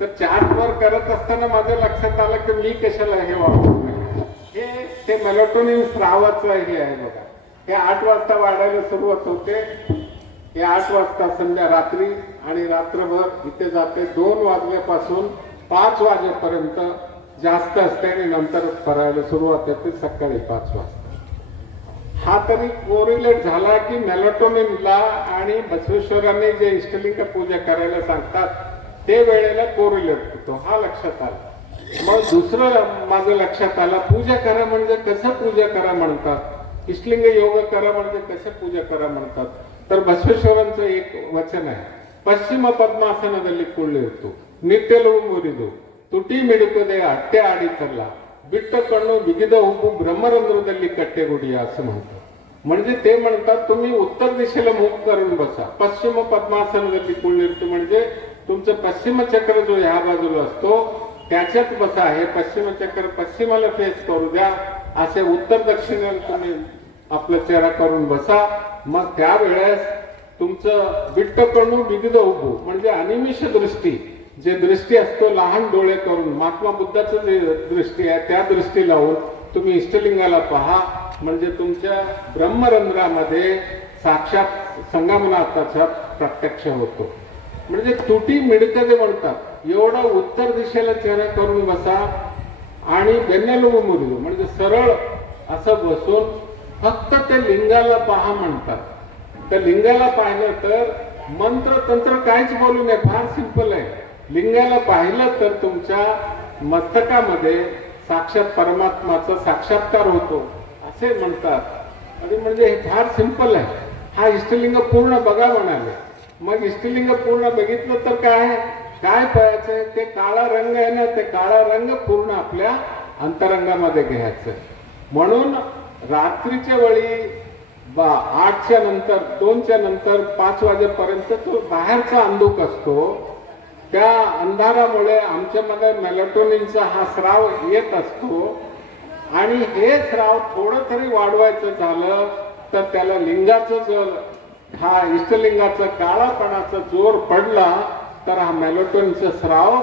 तर चार्टवर करत असताना माझ्या लक्षात आलं की मी कशाला हे वापरतो. हे ते मेलाटोनिन स्रावाचं हे आहे बघा. हे 8 वाजता वाढायला सुरुवात होते, हे 8 वाजता संध्या रात्री आणि रात्रभर इथे जाते. 2 वाजल्यापासून 5 वाजेपर्यंत जास्त असते आणि नंतर करायला सुरुवात होते सकाळी 5 वाजता. हा तरी कोरिलेट झाला की मेलाटोनिनला आणि बसवेश्वरांनी जे इष्टलिंग पूजा करायला सांगतात ते वेळेला कोरिलेट होतो, हा लक्षात आला. मग दुसरं माझं लक्षात आलं, पूजा करा म्हणजे कसं पूजा करा म्हणतात, इष्टलिंग योग करा म्हणजे कसं पूजा करा म्हणतात. तर बसवेश्वरांचं एक वचन आहे, पश्चिम पद्मासनದಲ್ಲಿ ಕುಳ್ಳಿರ್ತು ನಿತ್ಯಲೂ ಮುರಿದು ತುಟಿ ಮಿಡುಕದೆ ಅಟ್ಟೆ ಆಡಿತಲ್ಲ ಬಿಟ್ಟ ಕಣ್ಣು ಬಿಗಿದ ಹುಬ್ಬು ब्रह्मरंध्रದಲ್ಲಿ कट्टेगुडी असं म्हणतात. म्हणजे ते म्हणतात तुम्ही उत्तर दिशेला मुख करून बसा. पश्चिम पद्मासनದಲ್ಲಿ ಕುಳ್ಳಿರ್ತು म्हणजे तुमचं पश्चिम चक्र जो ह्या बाजूला असतो त्याच्यात बसा. हे पश्चिम चक्र पश्चिमाला फेस करू द्या, असे उत्तर दक्षिणेला तुम्ही आपला चेहरा करून बसा मग त्यावेळेस तुमचं बिट्ट कणू बिगद उभू म्हणजे अनिमिष दृष्टी, जे दृष्टी असतो लहान डोळे करून महात्मा बुद्धाचं जे दृष्टी आहे त्या दृष्टी लावून तुम्ही इष्टलिंगाला पहा, म्हणजे तुमच्या ब्रह्मरंध्रामध्ये साक्षात संगमनाथाचा प्रत्यक्ष होतो. म्हणजे तुटी मिडकं जे म्हणतात एवढा उत्तर दिशेला चेहरा करून बसा आणि बेन्नेलुबू मुरलू म्हणजे सरळ असं बसून फक्त ते लिंगाला पहा म्हणतात. त्या लिंगाला पाहिलं तर मंत्र तंत्र काहीच बोलू नये, फार सिंपल आहे. लिंगाला पाहिलं तर तुमच्या मस्तकामध्ये साक्षात परमात्माचा साक्षात्कार होतो असे म्हणतात. आणि म्हणजे हे फार सिंपल आहे. हा इष्टलिंग पूर्ण बघा म्हणाले. मग इष्टलिंग पूर्ण बघितलं तर काय पाहायचंय, ते काळा रंग आहे ना, ते काळा रंग पूर्ण आपल्या अंतरंगामध्ये घ्यायचं. म्हणून रात्रीच्या वेळी 8च्या नंतर 2च्या नंतर 5 वाजेपर्यंत तो बाहेरचा अंधूक असतो. त्या अंधारामुळे आमच्यामध्ये मेलाटोनिनचा हा स्राव येत असतो आणि हे स्राव थोडं तरी वाढवायचं झालं तर त्याला लिंगाचं जर हा इष्टलिंगाचा काळापणाचा जोर पडला तर हा मेलाटोनिनचा स्राव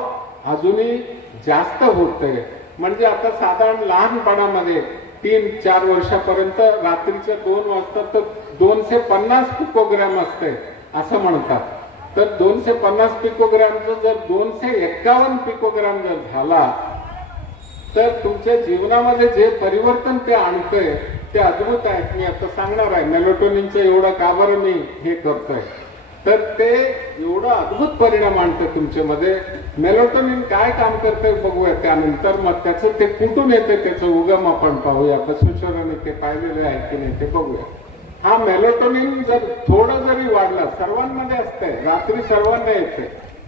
अजूनही जास्त होतोय. म्हणजे आता साधारण लहानपणामध्ये 3-4 वर्षापर्यंत रात्रीच्या 2 वाजता तर 250 पिकोग्रॅम असते असं म्हणतात. तर 250 पिकोग्रॅमचं जर 251 पिकोग्रॅम जर झाला तर तुमच्या जीवनामध्ये जे परिवर्तन ते आणतंय ते अद्भुत आहे. मी आता सांगणार आहे मेलाटोनिनचं एवढं का बरं मी हे करतोय, तर ते एवढा अद्भुत परिणाम आणतं तुमच्यामध्ये. मेलाटोनिन काय काम करतंय बघूया त्यानंतर. मग त्याचं ते कुठून येतं त्याचं उगम आपण पाहूया. बसवेश्वरांनी ते पाहिलेले आहे की नाही ते बघूया. हा मेलाटोनिन जर थोडं जरी वाढला, सर्वांमध्ये असतंय, रात्री सर्वांना येते,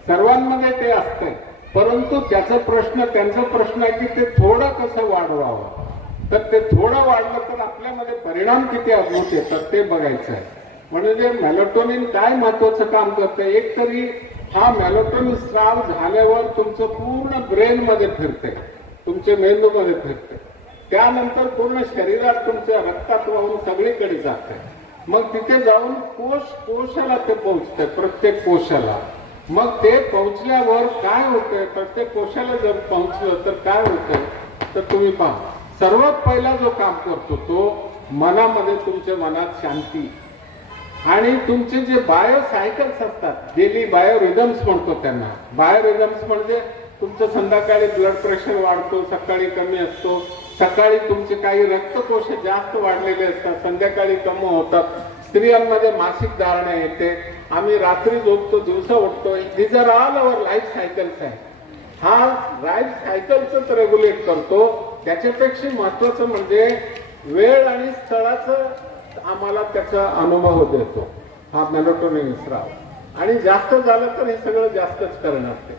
सर्वांमध्ये ते असतंय, परंतु त्यांचा प्रश्न आहे की ते थोडं कसं वाढवावं. तर ते थोडं वाढलं तर आपल्यामध्ये परिणाम किती अद्भुत येतात ते बघायचं आहे. म्हणजे मेलाटोनिन काय महत्वाचं काम करतं. एक तरी हा मेलाटोनिन स्राव झाल्यावर तुमचं पूर्ण ब्रेन मध्ये फिरते, तुमच्या मेंदूमध्ये फिरते, त्यानंतर पूर्ण शरीरात तुमच्या रक्तात वाहून सगळीकडे जाते. मग तिथे जाऊन कोशाला ते पोहोचते, प्रत्येक कोशाला. मग ते पोहोचल्यावर काय होतंय, प्रत्येक कोशाला जर पोहोचलं तर काय होतंय तर तुम्ही पहा. सर्वात पहिला जो काम करतो तो मनामध्ये, तुमच्या मनात शांती आणि तुमचे जे बायोसायकल्स असतात, डेली बायोरिदम्स म्हणतो त्यांना. बायोरिदम्स म्हणजे तुमचं संध्याकाळी ब्लड प्रेशर वाढतो, सकाळी कमी असतो, सकाळी तुमचे काही रक्तकोश जास्त वाढलेले असतात, संध्याकाळी कमी होतात. स्त्रियांमध्ये मासिक धारणा येते, आम्ही रात्री झोपतो, दिवसा उठतो. These are all our life cycles आहे. हा लाईफ सायकलच रेग्युलेट करतो. त्याच्यापेक्षा महत्वाचं म्हणजे वेळ आणि स्थळाचं आम्हाला त्याचा अनुभव देतो हा मेलाटोनिन स्राव. आणि जास्त झालं तर हे सगळं जास्तच करणार ते.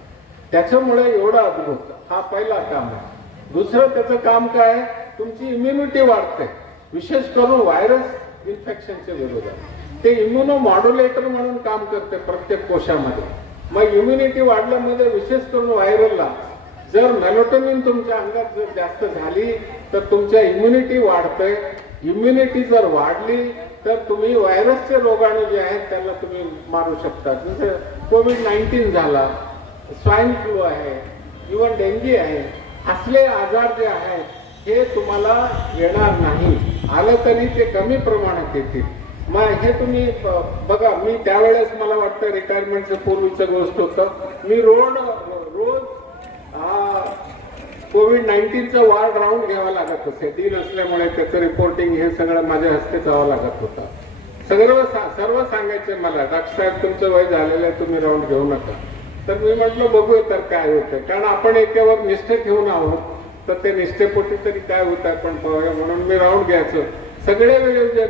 त्याच्यामुळे एवढं अद्भुत हा पहिला काम आहे. दुसरं त्याचं काम काय, तुमची इम्युनिटी वाढते, विशेष करून व्हायरस इन्फेक्शनच्या विरोधात. ते इम्युनो मॉड्युलेटर म्हणून काम करते प्रत्येक कोशामध्ये. मग इम्युनिटी वाढल्यामध्ये विशेष करून व्हायरलला जर मेलाटोनिन तुमच्या अंगात जर जास्त झाली तर तुमच्या इम्युनिटी वाढते. इम्युनिटी जर वाढली तर तुम्ही व्हायरसचे रोगाणू जे आहेत त्याला तुम्ही मारू शकता. जसं कोविड-19 झाला, स्वाईन फ्लू आहे, इव्हन डेंगी आहे, असले आजार जे आहेत हे तुम्हाला येणार नाही. आलं तरी ते कमी प्रमाणात येतील. मग हे तुम्ही बघा, मी त्यावेळेस मला वाटतं रिटायरमेंटचं पूर्वीचं गोष्ट होतं, मी रोज कोविड-19चं वार्ड राऊंड घ्यावा लागत असे. डीन असल्यामुळे त्याचं रिपोर्टिंग हे सगळं माझ्या हस्ते जावं लागत होतं. सर्व सांगायचे मला, डॉक्टर साहेब तुमचं वय झालेलं आहे, तुम्ही राऊंड घेऊ नका. तर मी म्हटलं बघूया तर काय होतंय, कारण आपण एकेवर निष्ठे ठेवून आहोत, तर ते निष्ठेपोटी तरी काय होत आहे पण पाहूया. म्हणून मी राऊंड घ्यायचं. सगळे वेळ जे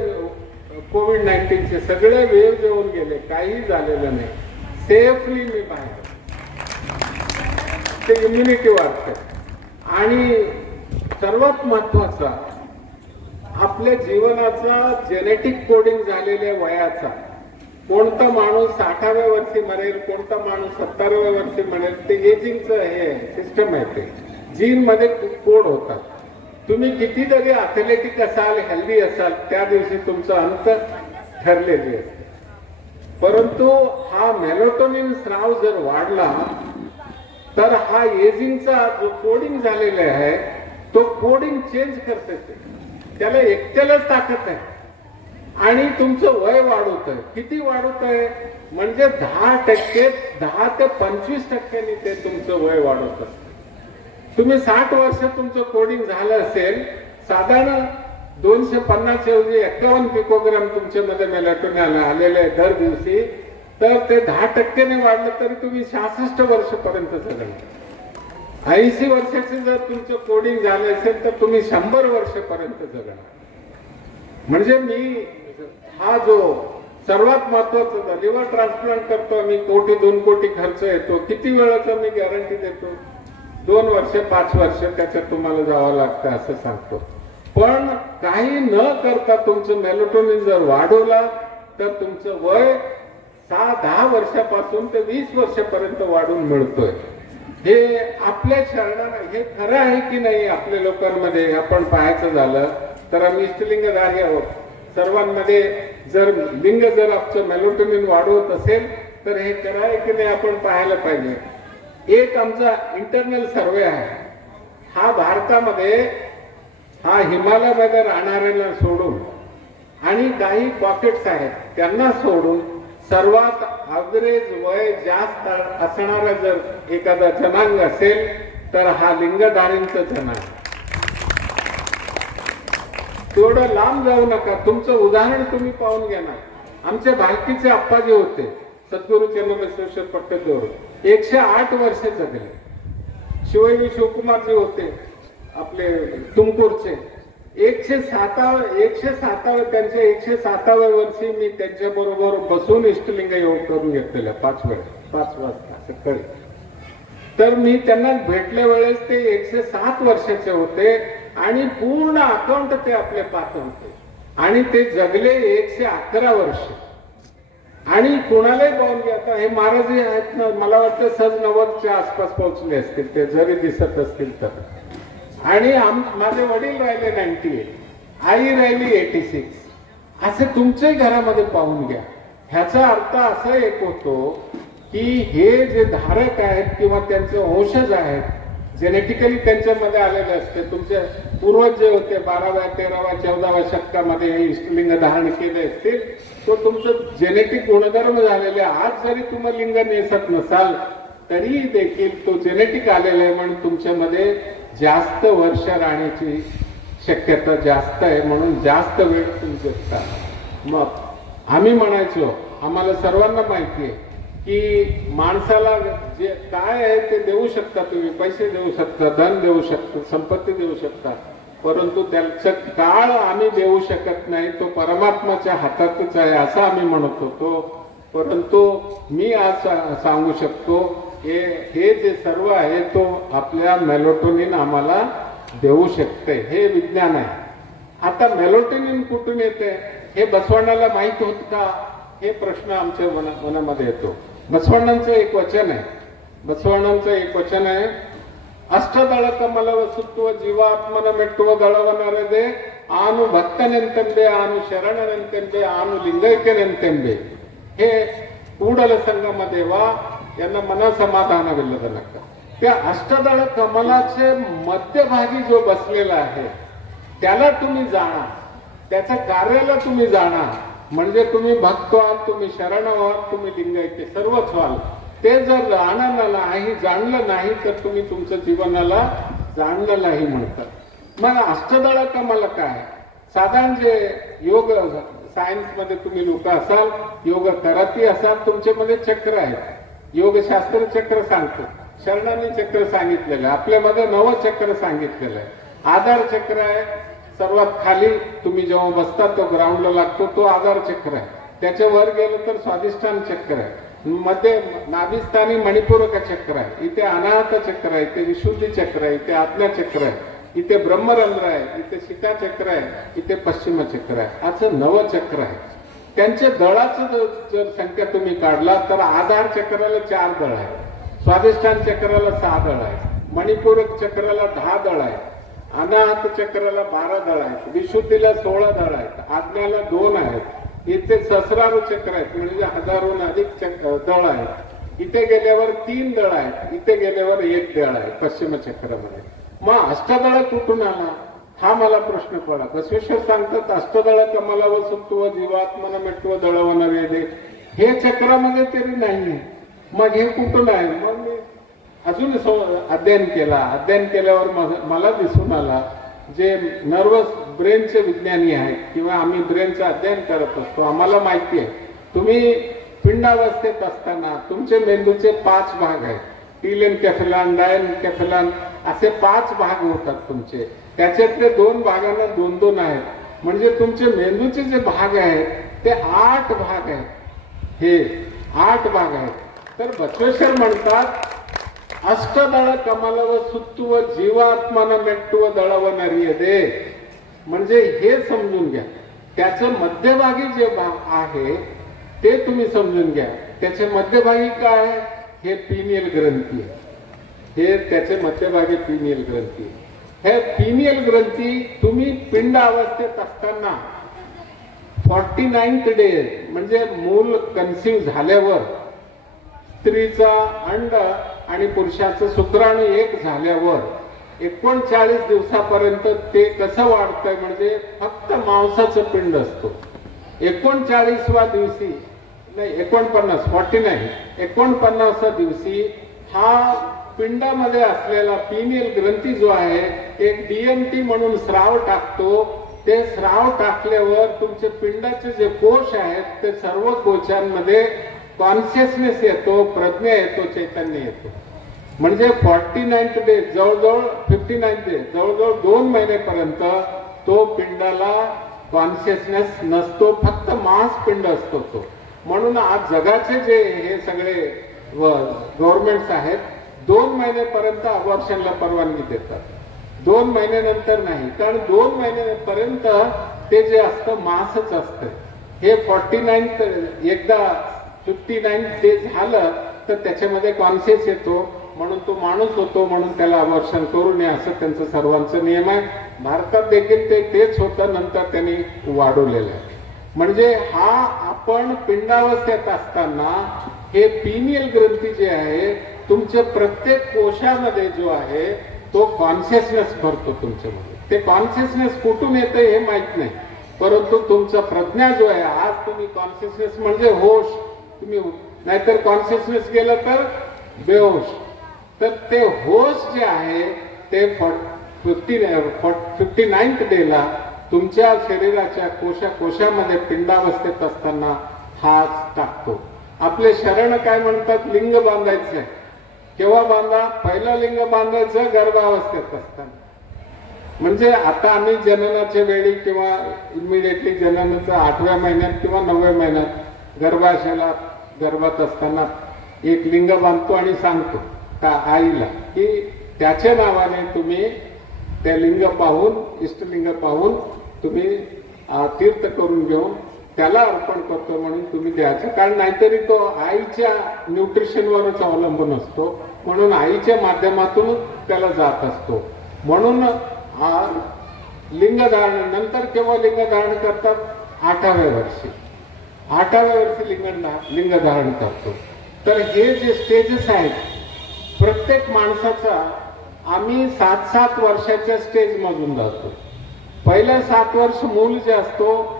कोविड-19चे सगळे वेळ जेवून गेले, काही झालेलं नाही, सेफली मी बाहेर. ते इम्युनिटी वाढते. आणि सर्वात महत्वाचा आपल्या जीवनाचा जेनेटिक कोडिंग झालेल्या वयाचा, कोणता माणूस 60व्या वर्षी मरेल, कोणता माणूस 70व्या वर्षी मरेल, ते एजिंगचं हे सिस्टम आहे. ते जीन मध्ये कोड होतात. तुम्ही किती जरी ॲथलेटिक असाल, हेल्दी असाल, त्या दिवशी तुमचं अंत ठरलेली असते. परंतु हा मेलाटोनिन स्राव जर वाढला तर हा एजिंगचा जो कोडिंग झालेला आहे तो कोडिंग चेंज करते, त्याला एकट्यालाच ताकद आहे आणि तुमचं वय वाढवतंय. किती वाढवतंय म्हणजे 10%, 10 ते 25% ते तुमचं वय वाढवत असतं. तुम्ही 60 वर्ष तुमचं कोडिंग झालं असेल, साधारण 250 ऐवजी 51 पिकोग्राम तुमच्यामध्ये मेलाटोनिन आलेलं आहे दर दिवशी, तर ते 10%ने वाढलं तरी तुम्ही 66 वर्षपर्यंत जगणार. 80 वर्षाचे जर तुमचं कोडिंग झालं असेल तर तुम्ही 100 वर्षपर्यंत जगणार. म्हणजे मी हा जो सर्वात महत्वाचा लिव्हर ट्रान्सप्लांट करतो मी, 1 कोटी 2 कोटी खर्च येतो, किती वेळाचा मी गॅरंटी देतो? 2 वर्ष 5 वर्ष त्याच्यात तुम्हाला जावं लागतं असं सांगतो. पण काही न करता तुमचं मेलाटोनिन जर वाढवला तर तुमचं वय 6-10 वर्षापासून ते 20 वर्षापर्यंत वाढून मिळतोय. हे आपल्या शरीराला हे खरं आहे की नाही? आपल्या लोकांमध्ये आपण पाहायचं झालं तर आम्ही इष्टलिंगधारी आहोत. सर्वांमध्ये जर लिंग जर आमचं मेलाटोनिन वाढवत असेल तर हे खरं आहे की नाही आपण पाहायला पाहिजे. एक आमचा इंटरनल सर्वे आहे, हा भारतामध्ये हा हिमालयामध्ये राहणाऱ्यांना सोडून आणि काही पॉकेट्स आहेत त्यांना सोडून सर्वात ॲव्हरेज वय जास्त असणारा जर एखादा जनांग असेल तर हा लिंगधारींचं जनांग. तेवढं लांब जाऊ नका, तुमचं उदाहरण तुम्ही पाहून घ्या ना. आमच्या भालकीचे आप्पा जे होते सद्गुरू चन्नबसवेश्वर पट्टदेव 108 वर्ष जगले. शिवाजी शिवकुमारजी होते आपले तुमकूरचे 107 त्यांच्या 107व्या वर्षी मी त्यांच्या बरोबर बसून इष्टलिंग योग करून घेतलेला 5 वाजता सकाळी. तर मी त्यांना भेटल्या वेळेस ते 107 वर्षाचे होते आणि पूर्ण अकाउंट ते आपले पाहत होते आणि ते जगले 111 वर्ष. आणि कोणालाही पाहून घ्या, आता हे महाराज आहेत ना, मला वाटतं सहज 90च्या आसपास पोहोचले असतील ते, जरी दिसत असतील तर. आणि माझे वडील राहिले 98, आई राहिली 86. असे तुमच्याही घरामध्ये पाहून घ्या. ह्याचा अर्थ असा एक होतो की हे जे धारक आहेत किंवा त्यांचे वंशज आहेत, जेनेटिकली त्यांच्यामध्ये आलेले असते. तुमचे पूर्वज जे होते 12व्या 13व्या 14व्या शतकामध्ये हे इष्टलिंग धारण केले असतील, तो तुमचं जेनेटिक गुणधर्म झालेले. आज जरी तुम्ही लिंग नेसत नसाल तरी देखील तो जेनेटिक आलेला आहे, म्हणून तुमच्यामध्ये जास्त वर्ष राहण्याची शक्यता जास्त आहे, म्हणून जास्त वेळ तुम्ही जगता. मग आम्ही म्हणायचो, आम्हाला सर्वांना माहिती आहे की माणसाला जे काय आहे ते देऊ शकता तुम्ही, पैसे देऊ शकता, धन देऊ शकता, संपत्ती देऊ शकता, परंतु त्याचा काळ आम्ही देऊ शकत नाही. तो परमात्माच्या हातातच आहे असं आम्ही म्हणत होतो. परंतु मी आज सांगू शकतो हे जे सर्व आहे तो आपल्या मेलाटोनिन आम्हाला देऊ शकते. हे विज्ञान आहे. आता मेलाटोनिन कुठून येते हे बसवण्णाला माहित होत का? हे प्रश्न आमच्या मनामध्ये येतो. बसवण्णांचं एक वचन आहे, ಅಷ್ಟದಳ ಕಮಲ ಸುತ್ತುವ ಜೀವಾತ್ಮನ ಮೆಟ್ಟುವ ದಳವನರದೆ ಆನು ಭಕ್ತನೆಂತೆಂಬೆ ಆನು ಶರಣನೆಂತೆಂಬೆ ಆನು ಲಿಂಗೈಕ್ಯನೆಂತೆಂಬೆ. हे ಕೂಡಲ ಸಂಗಮ ದೇವ यांना मनसमाधानविಲ್ಲದ नका. त्या अष्टदळ कमलाचे मध्यभागी जो बसलेला आहे त्याला तुम्ही जाणा, त्याच्या कार्याला तुम्ही जाणा. म्हणजे तुम्ही भक्त व्हाल, तुम्ही शरण व्हाल, तुम्ही लिंगायचे सर्वच व्हाल. ते जर जाणलं नाही तर तुम्ही तुमच्या जीवनाला जाणलं नाही म्हणतात. मग अष्टदळ कमल काय? साधारण जे योग सायन्स मध्ये तुम्ही लोक असाल, योग कराती असाल, तुमच्यामध्ये चक्र आहेत. योगशास्त्र चक्र सांगतो, शरणांनी चक्र सांगितलेलं आहे, आपल्यामध्ये नवचक्र सांगितलेलं आहे. आधार चक्र आहे, सर्वात खाली तुम्ही जेव्हा बसता तो ग्राउंडला लागतो तो आधार चक्र आहे. त्याच्या वर गेलं तर स्वाधिष्ठान चक्र आहे, मध्ये नाभिस्थानी मणिपूरक चक्र आहे, इथे अनाहत चक्र आहे, इथे विशुद्धी चक्र आहे, इथे आज्ञा चक्र आहे, इथे ब्रह्मरंध्र आहे, इथे शिखा चक्र आहे, इथे पश्चिम चक्र आहे. असं नवचक्र आहे. त्यांच्या दळाचं जर संख्या तुम्ही काढला तर आधार चक्राला 4 दळ आहे, स्वाधिष्ठान चक्राला 6 दळ आहे, मणिपूरक चक्राला 10 दळ आहे, अनाहत चक्राला 12 दळ आहेत, विशुद्धीला 16 दळ आहेत, आज्ञाला 2 आहेत, इथे सहस्रारू चक्र आहेत, म्हणजे हजारोहून अधिक दळ आहेत. इथे गेल्यावर 3 दळ आहेत, इथे गेल्यावर 1 दळ आहे पश्चिम चक्रामध्ये. मग अष्टदळ कुठून आला हा मला प्रश्न पडला. बसवेश्वर सांगतात अष्टदळ कमला वसंतव जीवात्मन मेट्व दळवण वेदे, हे चक्रामध्ये तरी नाहीये. मग हे कुठून आहे? मग मी अजून अध्ययन केला. अध्ययन केल्यावर मला दिसून आला जे नर्वस ब्रेनचे विज्ञानी आहेत किंवा आम्ही ब्रेनचं अध्ययन करत असतो, आम्हाला माहिती आहे तुम्ही पिंडावस्थेत असताना तुमचे मेंदूचे 5 भाग आहेत. टीलेनकेफेलॉन, डायनकेफेलॉन असे 5 भाग होतात तुमचे. त्याच्यातले 2 भागांना 2-2 आहेत. म्हणजे तुमचे मेंदूचे जे भाग आहेत ते 8 भाग आहेत. हे 8 भाग आहेत. तर बसवेश्वर म्हणतात अष्टदळ कमल व सुत्व जीवात्मान मेट्टुव दळव नरियदे. म्हणजे हे समजून घ्या. त्याचं मध्यभागी जे आहे ते तुम्ही समजून घ्या. त्याचे मध्यभागी काय? हे पिनियल ग्रंथी आहे. हे त्याचे मध्यभागी पिनियल ग्रंथी. हे पिनियल ग्रंथी तुम्ही पिंड अवस्थेत असताना 49th डे म्हणजे मूल कन्सिव्ह झाल्यावर स्त्रीचा अंड आणि पुरुषाचं शुक्राणू एक झाल्यावर 39 दिवसापर्यंत ते कसं वाढतंय? म्हणजे फक्त मांसाचं पिंड असतो. 39व्या दिवशी नाही 49 दिवशी हा पिंडामध्ये असलेला पिनियल ग्रंथी जो आहे एक डीएमटी म्हणून स्राव टाकतो. ते स्राव टाकल्यावर तुमचे पिंडाचे जे कोश आहेत ते सर्व कोशांमध्ये कॉन्शियसनेस येतो, प्रज्ञा येतो, चैतन्य येतो. म्हणजे 49th डे जवळजवळ 59th डे जवळजवळ 2 महिन्यापर्यंत तो पिंडाला कॉन्शियसनेस नसतो, फक्त मांस पिंड असतो तो. म्हणून आज जगाचे जे हे सगळे गव्हर्नमेंट्स आहेत 2 महिन्यापर्यंत अबॉर्शनला परवानगी देतात. 2 महिन्यानंतर नाही, कारण 2 महिन्यापर्यंत ते जे असतं मांसच असतं. हे 49th एकदा 59th डे झालं तर त्याच्यामध्ये कॉन्शियस येतो, म्हणून तो माणूस होतो, म्हणून त्याला अबॉर्शन करू नये असं त्यांचं सर्वांचं नियम आहे. भारतात देखील तेच होतं, नंतर त्यांनी वाढवलेलं आहे. म्हणजे हा आपण पिंडावस्थेत असताना हे पिनियल ग्रंथी जे आहे तुमच्या प्रत्येक कोशामध्ये जो आहे तो कॉन्शियसनेस भरतो तुमच्यामध्ये. ते कॉन्शियसनेस कुठून येतं हे माहित नाही, परंतु तुमचा प्रज्ञा जो आहे, आज तुम्ही कॉन्शियसनेस म्हणजे होश, तुम्ही नाहीतर कॉन्शियसनेस गेलं तर बेहोश. तर ते होश जे आहे ते 59th डेला तुमच्या शरीराच्या कोशामध्ये पिंडावस्थेत असताना हात टाकतो. आपले शरण काय म्हणतात? लिंग बांधायचंय. केव्हा बांधा? पहिलं लिंग बांधायचं गर्भावस्थेत असताना. म्हणजे आता आम्ही जननाच्या वेळी किंवा इमिडिएटली जननाच्या 8व्या महिन्यात किंवा 9व्या महिन्यात गर्भात असताना एक लिंग बांधतो आणि सांगतो त्या आईला की त्याच्या नावाने तुम्ही त्या लिंग पाहून, इष्टलिंग पाहून तुम्ही तीर्थ करून घेऊन त्याला अर्पण करतो म्हणून तुम्ही द्यायचं. कारण नाहीतरी तो आईच्या न्यूट्रिशनवरच अवलंबून असतो, म्हणून आईच्या माध्यमातून त्याला जात असतो. म्हणून लिंगधारण नंतर केव्हा लिंगधारण करतात? 8व्या वर्षी. 8व्या वर्षी लिंगधारण करतो. तर हे जे स्टेजेस आहेत प्रत्येक माणसाचा आम्ही 7-7 वर्षाच्या स्टेज मधून जातो. पहिल्या 7 वर्ष मूल जे असतो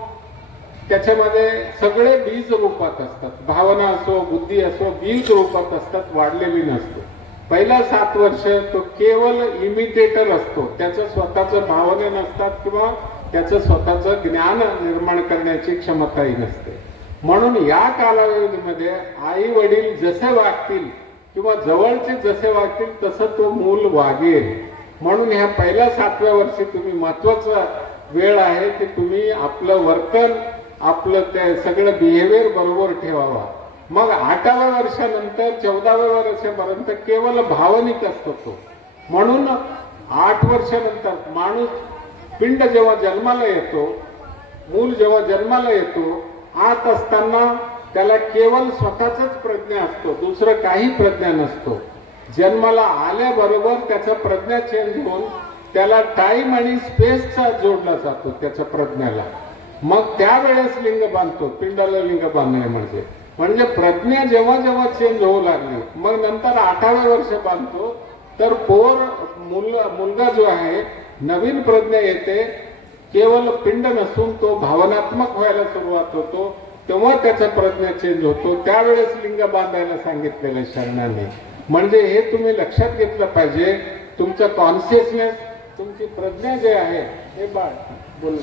त्याच्यामध्ये सगळे बीज रूपात असतात. भावना असो, बुद्धी असो, बीज रूपात असतात, वाढलेली नसतो. पहिल्या 7 वर्ष तो केवळ इमिटेटर असतो. त्याचं स्वतःचं भावना नसतात किंवा त्याचं स्वतःचं ज्ञान निर्माण करण्याची क्षमताही नसते. म्हणून या कालावधीमध्ये आई वडील जसे वागतील किंवा जवळचे जसे वागतील तसं तो मूल वागेल. म्हणून ह्या पहिल्या 7व्या वर्षी तुम्ही महत्वाचा वेळ आहे की तुम्ही आपलं वर्तन, आपलं ते सगळं बिहेवियर बरोबर ठेवावा. मग 8व्या वर्षानंतर 14व्या वर्षापर्यंत केवळ भावनिक असतो तो. म्हणून 8 वर्षानंतर माणूस पिंड जेव्हा जन्माला येतो, मूल जेव्हा जन्माला येतो, आत असताना त्याला केवळ स्वतःच प्रज्ञा असतो, दुसरं काही प्रज्ञा नसतो. जन्माला आल्याबरोबर त्याचा प्रज्ञा चेंज होऊन त्याला टाइम आणि स्पेसचा जोडला जातो त्याच्या प्रज्ञाला. मग त्यावेळेस लिंग बांधतो. पिंडाला लिंग बांधणे म्हणजे प्रज्ञा जेव्हा जेव्हा चेंज होऊ लागली, मग नंतर 8व्या वर्ष बांधतो, तर मुलगा जो आहे नवीन प्रज्ञा येते, केवळ पिंड नसून तो भावनात्मक व्हायला सुरुवात होतो, तेव्हा त्याचा प्रज्ञा चेंज होतो. त्यावेळेस लिंग बांधायला सांगितलेलं शरणांनी. म्हणजे हे तुम्ही लक्षात घेतलं पाहिजे. तुमचं कॉन्शियसनेस, तुमची प्रज्ञा जे आहे, हे बोल,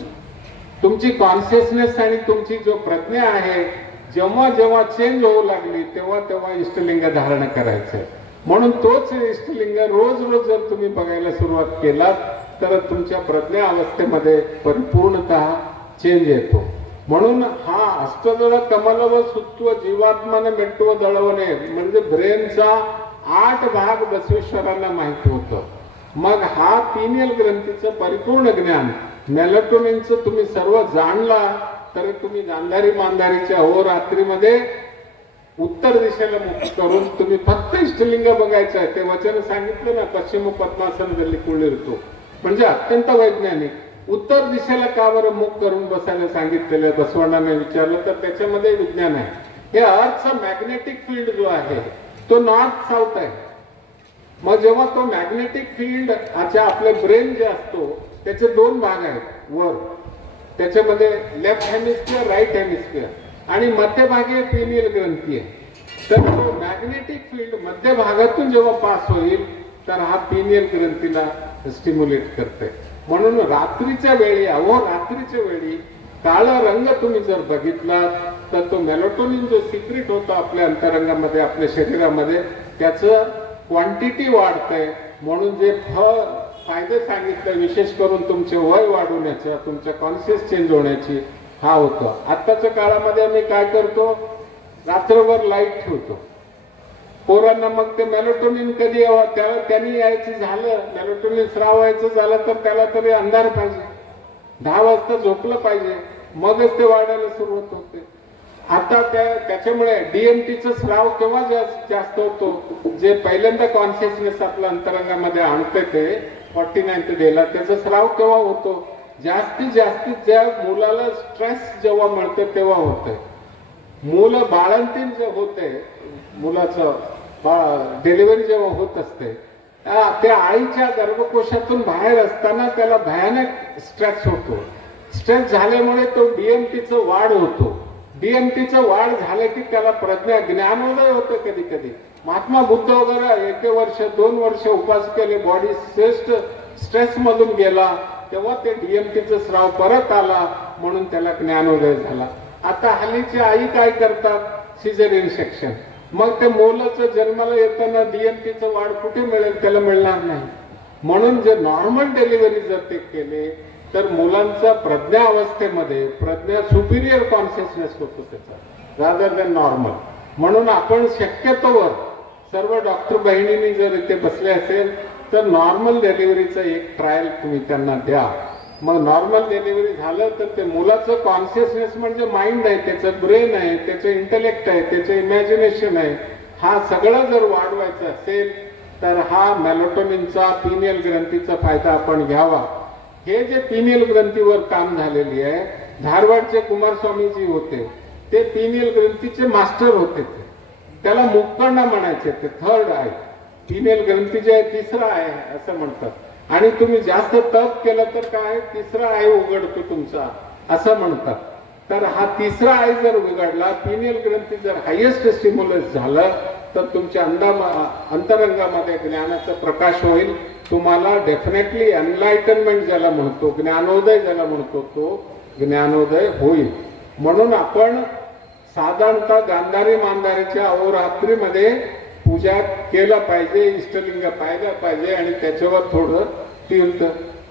तुमची कॉन्शियसनेस आणि तुमची जो प्रज्ञा आहे, जेव्हा जेव्हा चेंज होऊ लागली तेव्हा तेव्हा इष्टलिंग धारण करायचं. म्हणून तोच इष्टलिंग रोज रोज जर तुम्ही बघायला सुरुवात केलात तर तुमच्या प्रज्ञा अवस्थेमध्ये परिपूर्णतः चेंज येतो. म्हणून हा अष्टदळ कमलव सुत्व जीवात्माने मेट्टव दळवणे म्हणजे ब्रेनचा 8 भाग बसवेश्वरांना माहिती होतं. मग हा पिनियल ग्रंथीचं परिपूर्ण ज्ञान, मेलाटोनिनचं तुम्ही सर्व जाणला तर तुम्ही गांधारी मांधारीच्या अहोरात्रीमध्ये उत्तर दिशेला मुख करून तुम्ही फक्त इष्टलिंग बघायचं आहे. ते वचन सांगितलं ना, पश्चिम पद्मासन गल्ली कुळिरतो, म्हणजे अत्यंत वैज्ञानिक. उत्तर दिशेला का बरं मुख करून बसायला सांगितलेलं बसवण्णाने विचारलं तर त्याच्यामध्ये विज्ञान आहे. हे अर्थचा मॅग्नेटिक फील्ड जो आहे तो नॉर्थ साऊथ आहे. मग जेव्हा तो मॅग्नेटिक फील्ड आपले ब्रेन जे असतो त्याचे 2 भाग आहेत वर, त्याच्यामध्ये लेफ्ट हेमिस्फिअर, राईट हेमिस्फिअर, आणि मध्यभागी पिनियल ग्रंथी आहे. तर तो मॅग्नेटिक फील्ड मध्य भागातून जेव्हा पास होईल तर हा पिनियल ग्रंथीला स्टिम्युलेट करते. म्हणून रात्रीच्या वेळी, रात्रीच्या वेळी काळा रंग तुम्ही जर बघितला तर तो मेलाटोनिन जो सिक्रेट होतो आपल्या अंतरंगामध्ये, आपल्या शरीरामध्ये, त्याचं क्वांटिटी वाढतंय. म्हणून जे फायदे सांगितले, विशेष करून तुमचे वय वाढवण्याचा, तुमच्या कॉन्शियस चेंज होण्याची, हा होतो. आत्ताच्या काळामध्ये आम्ही काय करतो, रात्रभर लाईट ठेवतो पोरांना. मग ते मेलाटोनिन कधी यावं, त्यांनी यायचं झालं, मेलाटोनिन स्राव व्हायचं झालं तर त्याला तरी अंधार पाहिजे, 10 वाजता झोपलं पाहिजे, मगच ते वाढायला सुरुवात होते. आता त्याच्यामुळे डीएमटीचा स्राव केव्हा जास्त होतो, जे पहिल्यांदा कॉन्शियसनेस आपल्या अंतरंगामध्ये आणते ते 49th डेला, त्याचा स्राव केव्हा होतो, जास्तीत ज्या मुलाला स्ट्रेस जेव्हा मिळते तेव्हा होतंय. मुलं बाळंतीण जे होते, मुलाचं डिलिव्हरी जेव्हा होत असते, त्या आईच्या गर्भकोशातून बाहेर असताना त्याला भयानक स्ट्रेस होतो. स्ट्रेस झाल्यामुळे तो डीएमटीचं वाढ होतो. डीएमटीचं वाढ झालं की त्याला प्रज्ञा, ज्ञानोदय होतं. कधी कधी महात्मा बुद्ध वगैरे 1 वर्ष 2 वर्ष उपास केले, बॉडी स्ट्रेस मधून गेला, तेव्हा ते डीएमटीचं स्राव परत आला, म्हणून त्याला ज्ञानोदय झाला. आता हल्लीची आई काय करतात, सिझेरियन सेक्शन. मग ते मुलाचं जन्माला येताना डीएमटीचं वाढ कुठे मिळेल, त्याला मिळणार नाही. म्हणून जे नॉर्मल डिलिव्हरी जर ते केले तर मुलांचा प्रज्ञा अवस्थेमध्ये प्रज्ञा सुपिरियर कॉन्शियसनेस होतो त्याचा, रादर दॅन नॉर्मल. म्हणून आपण शक्यतोवर सर्व डॉक्टर बहिणींनी जर इथे बसले असेल तर नॉर्मल डिलिव्हरीचं एक ट्रायल तुम्ही त्यांना द्या. मग नॉर्मल डिलिव्हरी झालं तर ते मुलाचं कॉन्शियसनेस म्हणजे माइंड आहे, त्याचं ब्रेन आहे, त्याचं इंटेलेक्ट आहे, त्याचं इमॅजिनेशन आहे, हा सगळं जर वाढवायचं असेल तर हा मेलाटोनिनचा, पिनियल ग्रंथीचा फायदा आपण घ्यावा. हे जे पिनियल ग्रंथीवर काम झालेली आहे, धारवाडचे कुमारस्वामीजी होते, ते पिनियल ग्रंथीचे मास्टर होते. त्याला मुक्कर्णा म्हणायचे, ते 3rd आय. पिनियल ग्रंथी जे आहे 3रा आहे असं म्हणतात. आणि तुम्ही जास्त तप केलं तर काय 3रा आय उघडतो तुमचा असं म्हणतात. तर हा 3रा आय जर उघडला, पिनियल ग्रंथी जर हायेस्ट स्टिम्युलस झालं तर तुमच्या अंतरंगामध्ये ज्ञानाचा प्रकाश होईल. तुम्हाला डेफिनेटली एनलाइटनमेंट ज्याला म्हणतो, ज्ञानोदय ज्याला म्हणतो, तो ज्ञानोदय होईल. म्हणून आपण साधारणतः गांधारी मांधारीच्या अहोरात्रीमध्ये पूजा केलं पाहिजे, इष्टलिंग पाहिलं पाहिजे आणि त्याच्यावर थोडं तीर्थ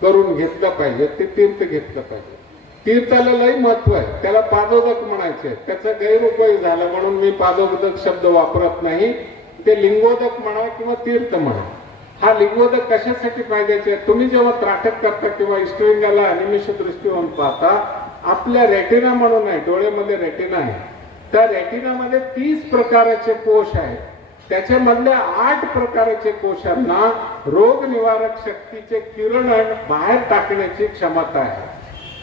करून घेतलं पाहिजे. ते तीर्थ घेतलं पाहिजे. तीर्थाला लई महत्व आहे. त्याला पादोदक म्हणायचे, त्याचा गैरउपयोग झाला म्हणून मी पादोदक शब्द वापरत नाही. ते लिंगोदक म्हणा किंवा तीर्थ म्हणा. हा लिंगोदक कशासाठी फायद्याचे, तुम्ही जेव्हा त्राटक करता किंवा इष्टलिंगाला अनिमिष दृष्टीवरून पाहता, आपल्या रेटिना म्हणून आहे, डोळ्यामध्ये रेटिना आहे, त्या रेटिनामध्ये 30 प्रकारचे कोश आहेत. त्याच्यामधल्या 8 प्रकारचे कोशांना रोग निवारक शक्तीचे किरण बाहेर टाकण्याची क्षमता आहे.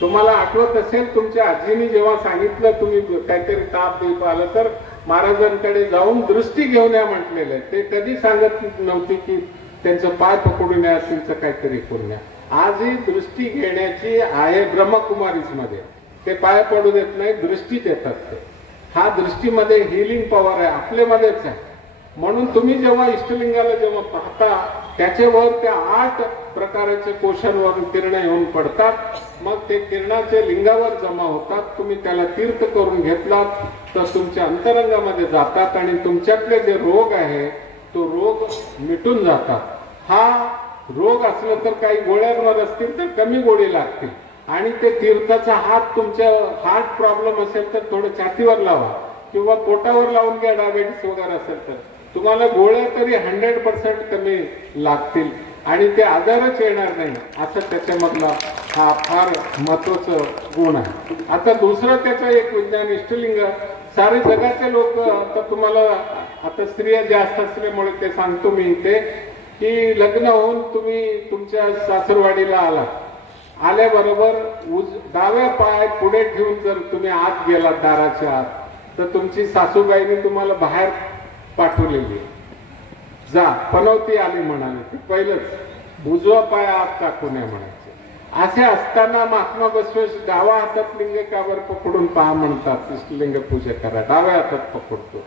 तुम्हाला आठवत असेल तुमच्या आजीने जेव्हा सांगितलं तुम्ही काहीतरी ताप बीप आलं तर महाराजांकडे जाऊन दृष्टी घेऊन या म्हटलेलं आहे. ते कधी सांगत नव्हती की त्यांचं पाय पकडून या, त्यांचं काहीतरी करून या. आजही दृष्टी घेण्याची आहे ब्रह्मकुमारीज मध्ये. ते पाय पडू देत नाही, दृष्टी देतात ते. हा दृष्टीमध्ये हिलिंग पॉवर आहे, आपल्यामध्येच आहे. म्हणून तुम्ही जेव्हा इष्टलिंगाला जेव्हा पाहता त्याच्यावर त्या 8 प्रकारचे कोशांवरून किरण येऊन पडतात. मग ते किरणाचे लिंगावर जमा होतात. तुम्ही त्याला तीर्थ करून घेतलात तर तुमच्या अंतरंगामध्ये जातात आणि तुमच्यातले जे रोग आहे तो रोग मिटून जातात. हा रोग असलं तर काही गोळ्यांवर असतील तर कमी गोळी लागतील आणि ते तीर्थाचा हात तुमच्या हार्ट प्रॉब्लेम असेल तर थोडं छातीवर लावा किंवा पोटावर लावून घ्या. डायबेटीस वगैरे असेल तर तुम्हाला गोळ्या तरी 100% कमी लागतील आणि ते आजारच येणार नाही. असं त्याच्यामधला हा फार महत्वाचं गुण आहे. आता दुसरं त्याचं एक विज्ञान इष्टलिंग सारे जगाचे लोक आता तुम्हाला आता स्त्रिया जास्त असल्यामुळे ते सांगतो मी इथे की लग्न होऊन तुम्ही तुमच्या सासरवाडीला आल्याबरोबर डाव्या पाय पुढे ठेवून जर तुम्ही आत गेलात दाराच्या आत तर तुमची सासूबाईने तुम्हाला बाहेर पाठवलेली. जा पनवती आली म्हणाली ती पहिलंच उजवा पाय आत टाकू नये म्हणायचे. असे असताना महात्मा बसवेश्वर डावा हातात लिंग कावर पकडून पहा म्हणतात. इष्टलिंग पूजा करा डाव्या हातात पकडतो.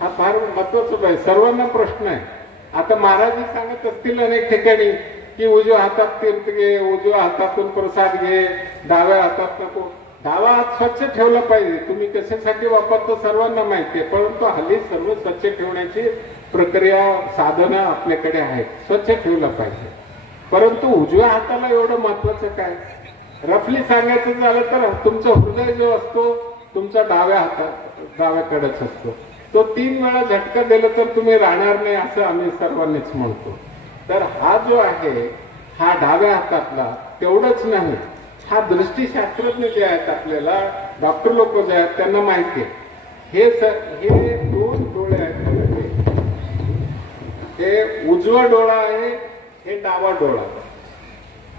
हा फार महत्वाचा आहे. सर्वांना प्रश्न आहे. आता महाराज सांगत असतील अनेक ठिकाणी की उजव्या हातात तीर्थ घे, उजव्या हातातून प्रसाद घे, डाव्या हातात नको. डावा हात स्वच्छ ठेवला पाहिजे. तुम्ही कशासाठी वापरतो सर्वांना माहिती आहे, परंतु हल्ली सर्व स्वच्छ ठेवण्याची प्रक्रिया साधनं आपल्याकडे आहेत. स्वच्छ ठेवलं पाहिजे. परंतु उजव्या हाताला एवढं महत्वाचं काय? रफली सांगायचं झालं तर तुमचं हृदय जो असतो तुमचा डाव्याकडेच असतो. तो 3 वेळा झटका दिला तर तुम्ही राहणार नाही असं आम्ही सर्वांनीच म्हणतो. तर हा जो आहे हा डाव्या हातातला तेवढंच नाही, हा दृष्टीशास्त्रज्ञ जे आहेत आपल्याला डॉक्टर लोक जे आहेत त्यांना माहिती आहे हे 2 डोळे आहेत. हे उजवा डोळा आहे, हे डावा डोळा.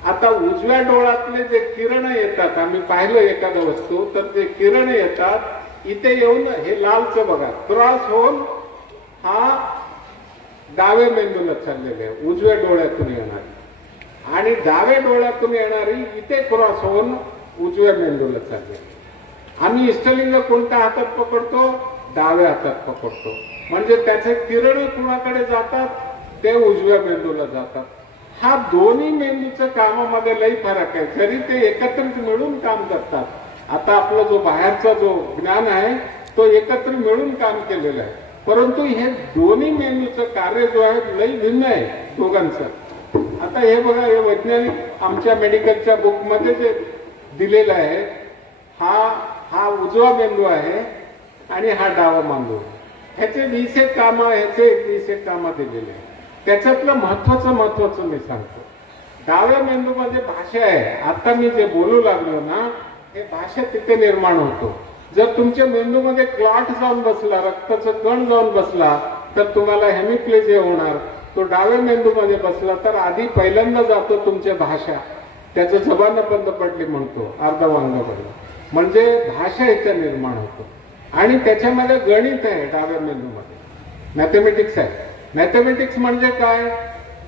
आता उजव्या डोळ्यातले जे किरण येतात आम्ही पाहिलं एखादं वस्तू तर ते किरण येतात इथे येऊन हे लालचं बघा क्रॉस होऊन हा डाव्या मेंदूला चाललेले आहे. उजव्या डोळ्यातून येणारी आणि डाव्या डोळ्यातून येणारी इथे क्रॉस होऊन उजव्या मेंदूला चाललेली. आम्ही इष्टलिंग कोणत्या हातात पकडतो? डाव्या हातात पकडतो. म्हणजे त्याचे किरण कुणाकडे जातात? ते उजव्या मेंदूला जातात. हा दोन्ही मेंदूच्या कामामध्ये लई फरक आहे. जरी ते एकत्रित मिळून काम करतात. आता आपला जो बाहेरचा जो ज्ञान आहे तो एकत्र मिळून काम केलेलं आहे, परंतु हे दोन्ही मेंदूचं कार्य जो आहे लई भिन्न आहे दोघांचं. आता हे बघा हे वैज्ञानिक आमच्या मेडिकलच्या बुकमध्ये जे दिलेलं आहे हा उजवा मेंदू आहे आणि हा डावा मेंदू. ह्याचे 20 कामं ह्याचे 20 कामं दिलेले आहे. त्याच्यातलं महत्वाचं मी सांगतो. डाव्या मेंदूमध्ये भाषा आहे. आता मी जे बोलू लागलो ना हे भाषा तिथे निर्माण होतो. जर तुमच्या मेंदूमध्ये क्लॉट जाऊन बसला, रक्ताचा कण जाऊन बसला तर तुम्हाला हेमिप्लेजिया होणार. तो डाव्या मेंदूमध्ये बसला तर आधी पहिल्यांदा जातो तुमच्या भाषा, त्याचं जबान बंद पडली म्हणतो अर्धवांगामध्ये. म्हणजे भाषा इथे निर्माण होतो आणि त्याच्यामध्ये गणित आहे. डाव्या मेंदूमध्ये मॅथमॅटिक्स आहे. मॅथमॅटिक्स म्हणजे काय?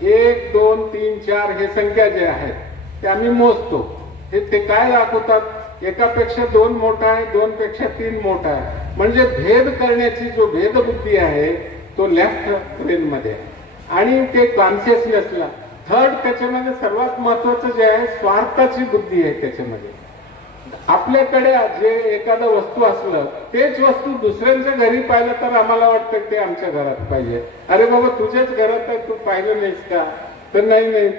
1 2 3 4 हे संख्या जे आहेत ते आम्ही मोजतो. ते काय दाखवतात? एकापेक्षा 2 मोठा आहे, 2 पेक्षा 3 मोठा आहे. म्हणजे भेद करण्याची जो भेदबुद्धी आहे तो लेफ्ट ब्रेन मध्ये आहे आणि ते कॉन्शियसनेसला. थर्ड त्याच्यामध्ये सर्वात महत्वाचं जे आहे स्वार्थाची बुद्धी आहे. त्याच्यामध्ये आपल्याकडे जे एखादं वस्तू असलं तेच वस्तू दुसऱ्यांच्या घरी पाहिलं तर आम्हाला वाटतं ते आमच्या घरात पाहिजे. अरे बाबा तुझ्याच घरात आहे, तू पाहिलं नाहीस का? तर नाही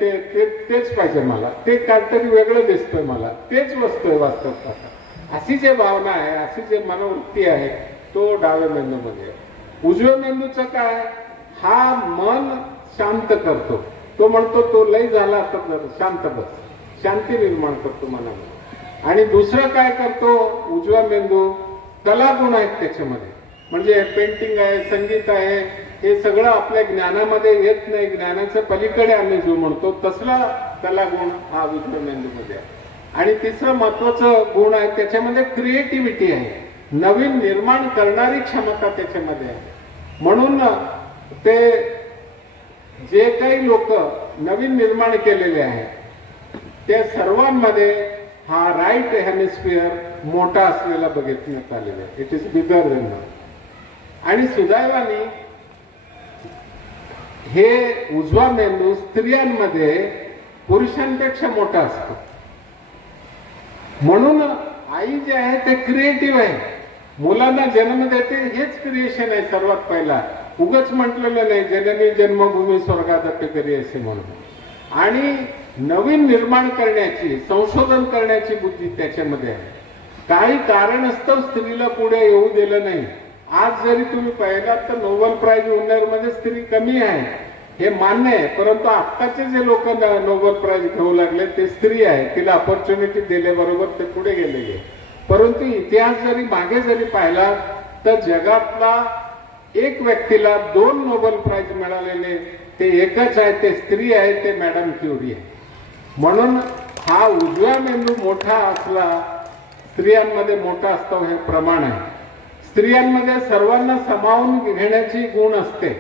तेच पाहिजे मला. ते काहीतरी वेगळं दिसतोय मला, तेच वस्तू आहे वास्तवात. अशी जे भावना आहे, अशी जे मनोवृत्ती आहे तो डाव्या मेंदूमध्ये. उजव्या मेंदूचं काय? हा मन शांत करतो. तो म्हणतो तो लय झाला तर शांत बस, शांती निर्माण करतो मनामध्ये. आणि दुसरं काय करतो उजवा मेंदू? कलागुण आहेत त्याच्यामध्ये. म्हणजे पेंटिंग आहे, संगीत आहे, हे सगळं आपल्या ज्ञानामध्ये येत नाही. ज्ञानाच्या पलीकडे आम्ही जो म्हणतो तसला कलागुण हा उजव्या मेंदूमध्ये आहे. आणि तिसरं महत्वाचं गुण आहे त्याच्यामध्ये क्रिएटिव्हिटी आहे, नवीन निर्माण करणारी क्षमता त्याच्यामध्ये आहे. म्हणून ते जे काही लोक नवीन निर्माण केलेले आहेत त्या सर्वांमध्ये हा राईट हेमिस्फिअर मोठा असलेला बघितण्यात आलेला आहे. It is bigger than. आणि सुदैवाने हे उजवा मेंदू स्त्रियांमध्ये पुरुषांपेक्षा मोठा असतो. म्हणून आई जे आहे ते क्रिएटिव्ह आहे. मुलांना जन्म देते हेच क्रिएशन आहे सर्वात पहिला. उगच म्हटलेलं नाही जननी जन्मभूमी स्वर्गादपी करी असे म्हणून. आणि नवीन निर्माण करण्याची संशोधन करण्याची बुद्धी त्याच्यामध्ये आहे. काही कारणास्तव स्त्रीला पुढे येऊ दिलं नाही. आज जरी तुम्ही पाहिलात तर नोबेल प्राइज विनर मध्ये स्त्री कमी आहे हे मान्य आहे, परंतु आत्ताचे जे लोक नोबेल प्राइज घेऊ लागले ते स्त्री आहे. तिला ऑपॉर्च्युनिटी दिल्याबरोबर ते पुढे गेलेले. परंतु इतिहास जरी मागे जरी पाहिला तर जगातला एक व्यक्तीला 2 नोबेल प्राइज मिळालेले ते एकच आहे, ते स्त्री आहे, ते मॅडम क्युरी आहे. म्हणून हा उजवा मेंदू मोठा असला स्त्रियांमध्ये मोठा असतो हे प्रमाण आहे. स्त्रियांमध्ये सर्वांना सामावून घेण्याची गुण असते.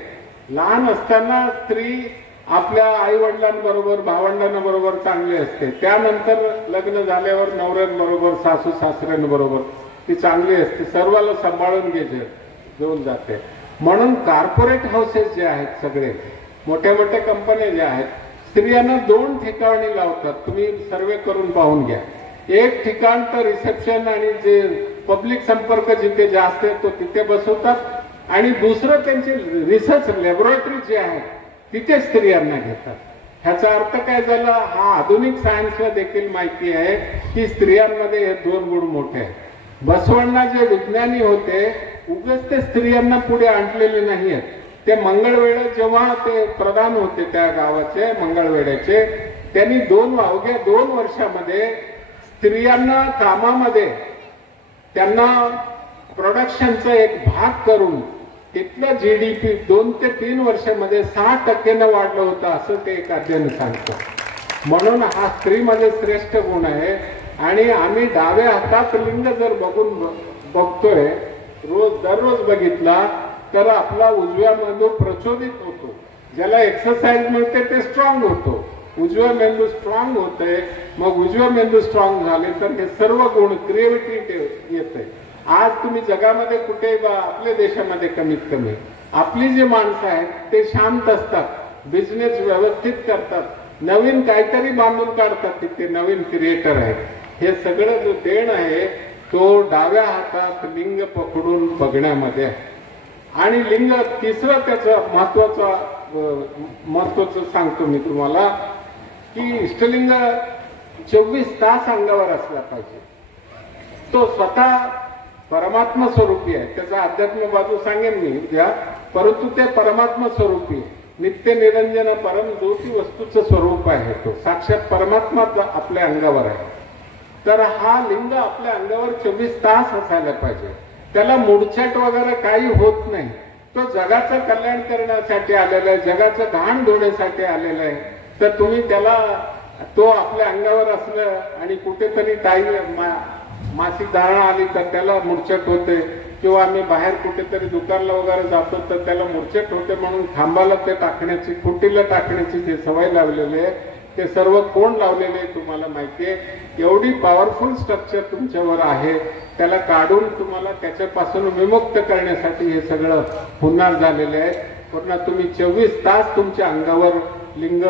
लहान असताना स्त्री आपल्या आई वडिलांबरोबर भावंडांबरोबर चांगली असते. त्यानंतर लग्न झाल्यावर नवऱ्यांबरोबर सासू सासऱ्यांबरोबर ती चांगली असते, सर्वाला सांभाळून घेऊन जाते. म्हणून कॉर्पोरेट हाऊसेस जे आहेत सगळे मोठ्या मोठ्या कंपन्या ज्या आहेत स्त्रियांना 2 ठिकाणी लावतात. तुम्ही सर्वे करून पाहून घ्या. एक ठिकाण तर रिसेप्शन आणि जे पब्लिक संपर्क जिथे जास्त येतो तिथे बसवतात, आणि दुसरं त्यांचे रिसर्च लॅबोरेटरी जे आहे तिथे स्त्रियांना घेतात. ह्याचा अर्थ काय झाला, हा आधुनिक सायन्सला देखील माहिती आहे की स्त्रियांमध्ये हे 2 गुण मोठे आहेत. बसवण्णा जे विज्ञानी होते उगाच ते स्त्रियांना पुढे आणलेले नाही आहेत. ते मंगळवेढा जेव्हा ते प्रधान होते त्या गावाचे मंगळवेढ्याचे, त्यांनी अवघ्या 2 वर्षामध्ये स्त्रियांना कामामध्ये त्यांना प्रोडक्शनचा एक भाग करून तिथलं जीडीपी 2 ते 3 वर्षामध्ये 6% वाढलं होतं असं ते एक अध्ययन सांगतं. म्हणून हा स्त्रीमध्ये श्रेष्ठ गुण आहे. आणि आम्ही डाव्या हातात लिंग जर बघतोय दररोज बघितला तर आपला उजव्या मेंदू प्रचोदित होतो. ज्याला एक्सरसाइज मिळते ते स्ट्रॉंग होतो. उजव्या मेंदू स्ट्रॉंग होते. मग उजव्या मेंदू स्ट्रॉंग झाले तर हे सर्व गुण क्रिएटिव्हिटी येते. आज तुम्ही जगामध्ये कुठे आपल्या देशामध्ये कमीत कमी आपली जी माणसं आहेत ते शांत असतात, बिझनेस व्यवस्थित करतात, नवीन काहीतरी बांधून काढतात, तिथे नवीन क्रिएटर आहेत. हे सगळं जो देण आहे तो डाव्या हातात लिंग पकडून बघण्यामध्ये आहे. आणि लिंग तिसरं त्याचं महत्वाचं सांगतो मी तुम्हाला की इष्टलिंग 24 तास अंगावर असला पाहिजे. तो स्वतः परमात्मा स्वरूपी आहे. त्याचा अध्यात्म बाजू सांगेन मी उद्या, परंतु ते परमात्मा स्वरूपी आहे. नित्य निरंजन परम ज्योती वस्तूचं स्वरूप आहे. तो साक्षात परमात्मा आपल्या अंगावर आहे. तर हा लिंग आपल्या अंगावर 24 तास असायला पाहिजे. त्याला मुडछट वगैरे काही होत नाही. तो जगाचं कल्याण करण्यासाठी आलेला आहे, जगाचं घाण धुण्यासाठी आलेला आहे. तर तुम्ही त्याला तो आपल्या अंगावर असलं आणि कुठेतरी मासिक धारणा आली तर त्याला मुडछट होते, किंवा आम्ही बाहेर कुठेतरी दुकानला वगैरे जातो तर त्याला मुडछट होते. म्हणून खांबाला ते टाकण्याची, खुटीला टाकण्याची जे सवय लावलेली आहे ते सर्व कोण लावलेले तुम्हाला माहिती आहे. एवढी पॉवरफुल स्ट्रक्चर तुमच्यावर आहे, त्याला काढून तुम्हाला त्याच्यापासून विमुक्त करण्यासाठी हे सगळं हुन्नर झालेले आहे. पुन्हा तुम्ही 24 तास तुमच्या अंगावर लिंग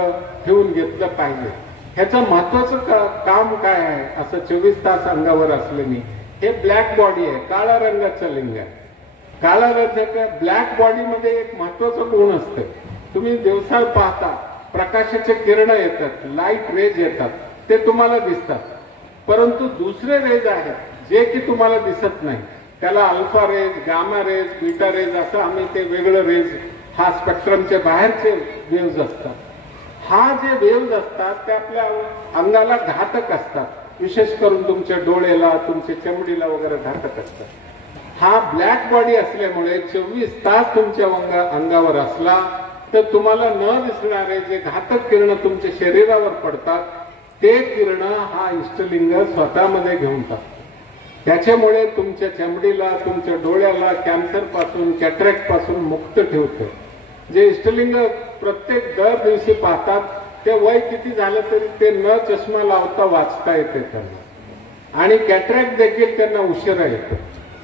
ठेवून घेतलं पाहिजे. ह्याचं महत्वाचं काम काय आहे असं 24 तास अंगावर असल्याने, हे ब्लॅक बॉडी आहे, काळ्या रंगाचं लिंग आहे. काळ्या रंगाच्या ब्लॅक बॉडीमध्ये एक महत्वाचं गुण असतं. तुम्ही दिवसा पाहता प्रकाशाचे किरण येतात, लाईट रेज येतात, ते तुम्हाला दिसतात. परंतु दुसरे रेज आहेत जे की तुम्हाला दिसत नाही. त्याला alpha rays, gamma rays, beta rays असं आम्ही ते वेगळं रेज, हा स्पेक्ट्रमचे बाहेरचे वेव्ज असतात. हा जे वेव्ज असतात ते आपल्या अंगाला घातक असतात. विशेष करून तुमच्या डोळ्याला, तुमच्या चमडीला वगैरे घातक असतात. हा ब्लॅक बॉडी असल्यामुळे 24 तास तुमच्या अंगावर असला तर तुम्हाला न दिसणारे जे घातक किरण तुमच्या शरीरावर पडतात ते किरण हा इष्टलिंग स्वतःमध्ये घेऊन टाकतो. त्याच्यामुळे तुमच्या चमडीला, तुमच्या डोळ्याला कॅन्सर पासून, कॅटरॅक्ट पासून मुक्त ठेवतं. जे इष्टलिंग प्रत्येक दर दिवशी पाहतात ते वय किती झालं तरी ते न चष्मा लावता वाचता येते त्यांना, आणि कॅटरॅक्ट देखील त्यांना उशिरा येतो.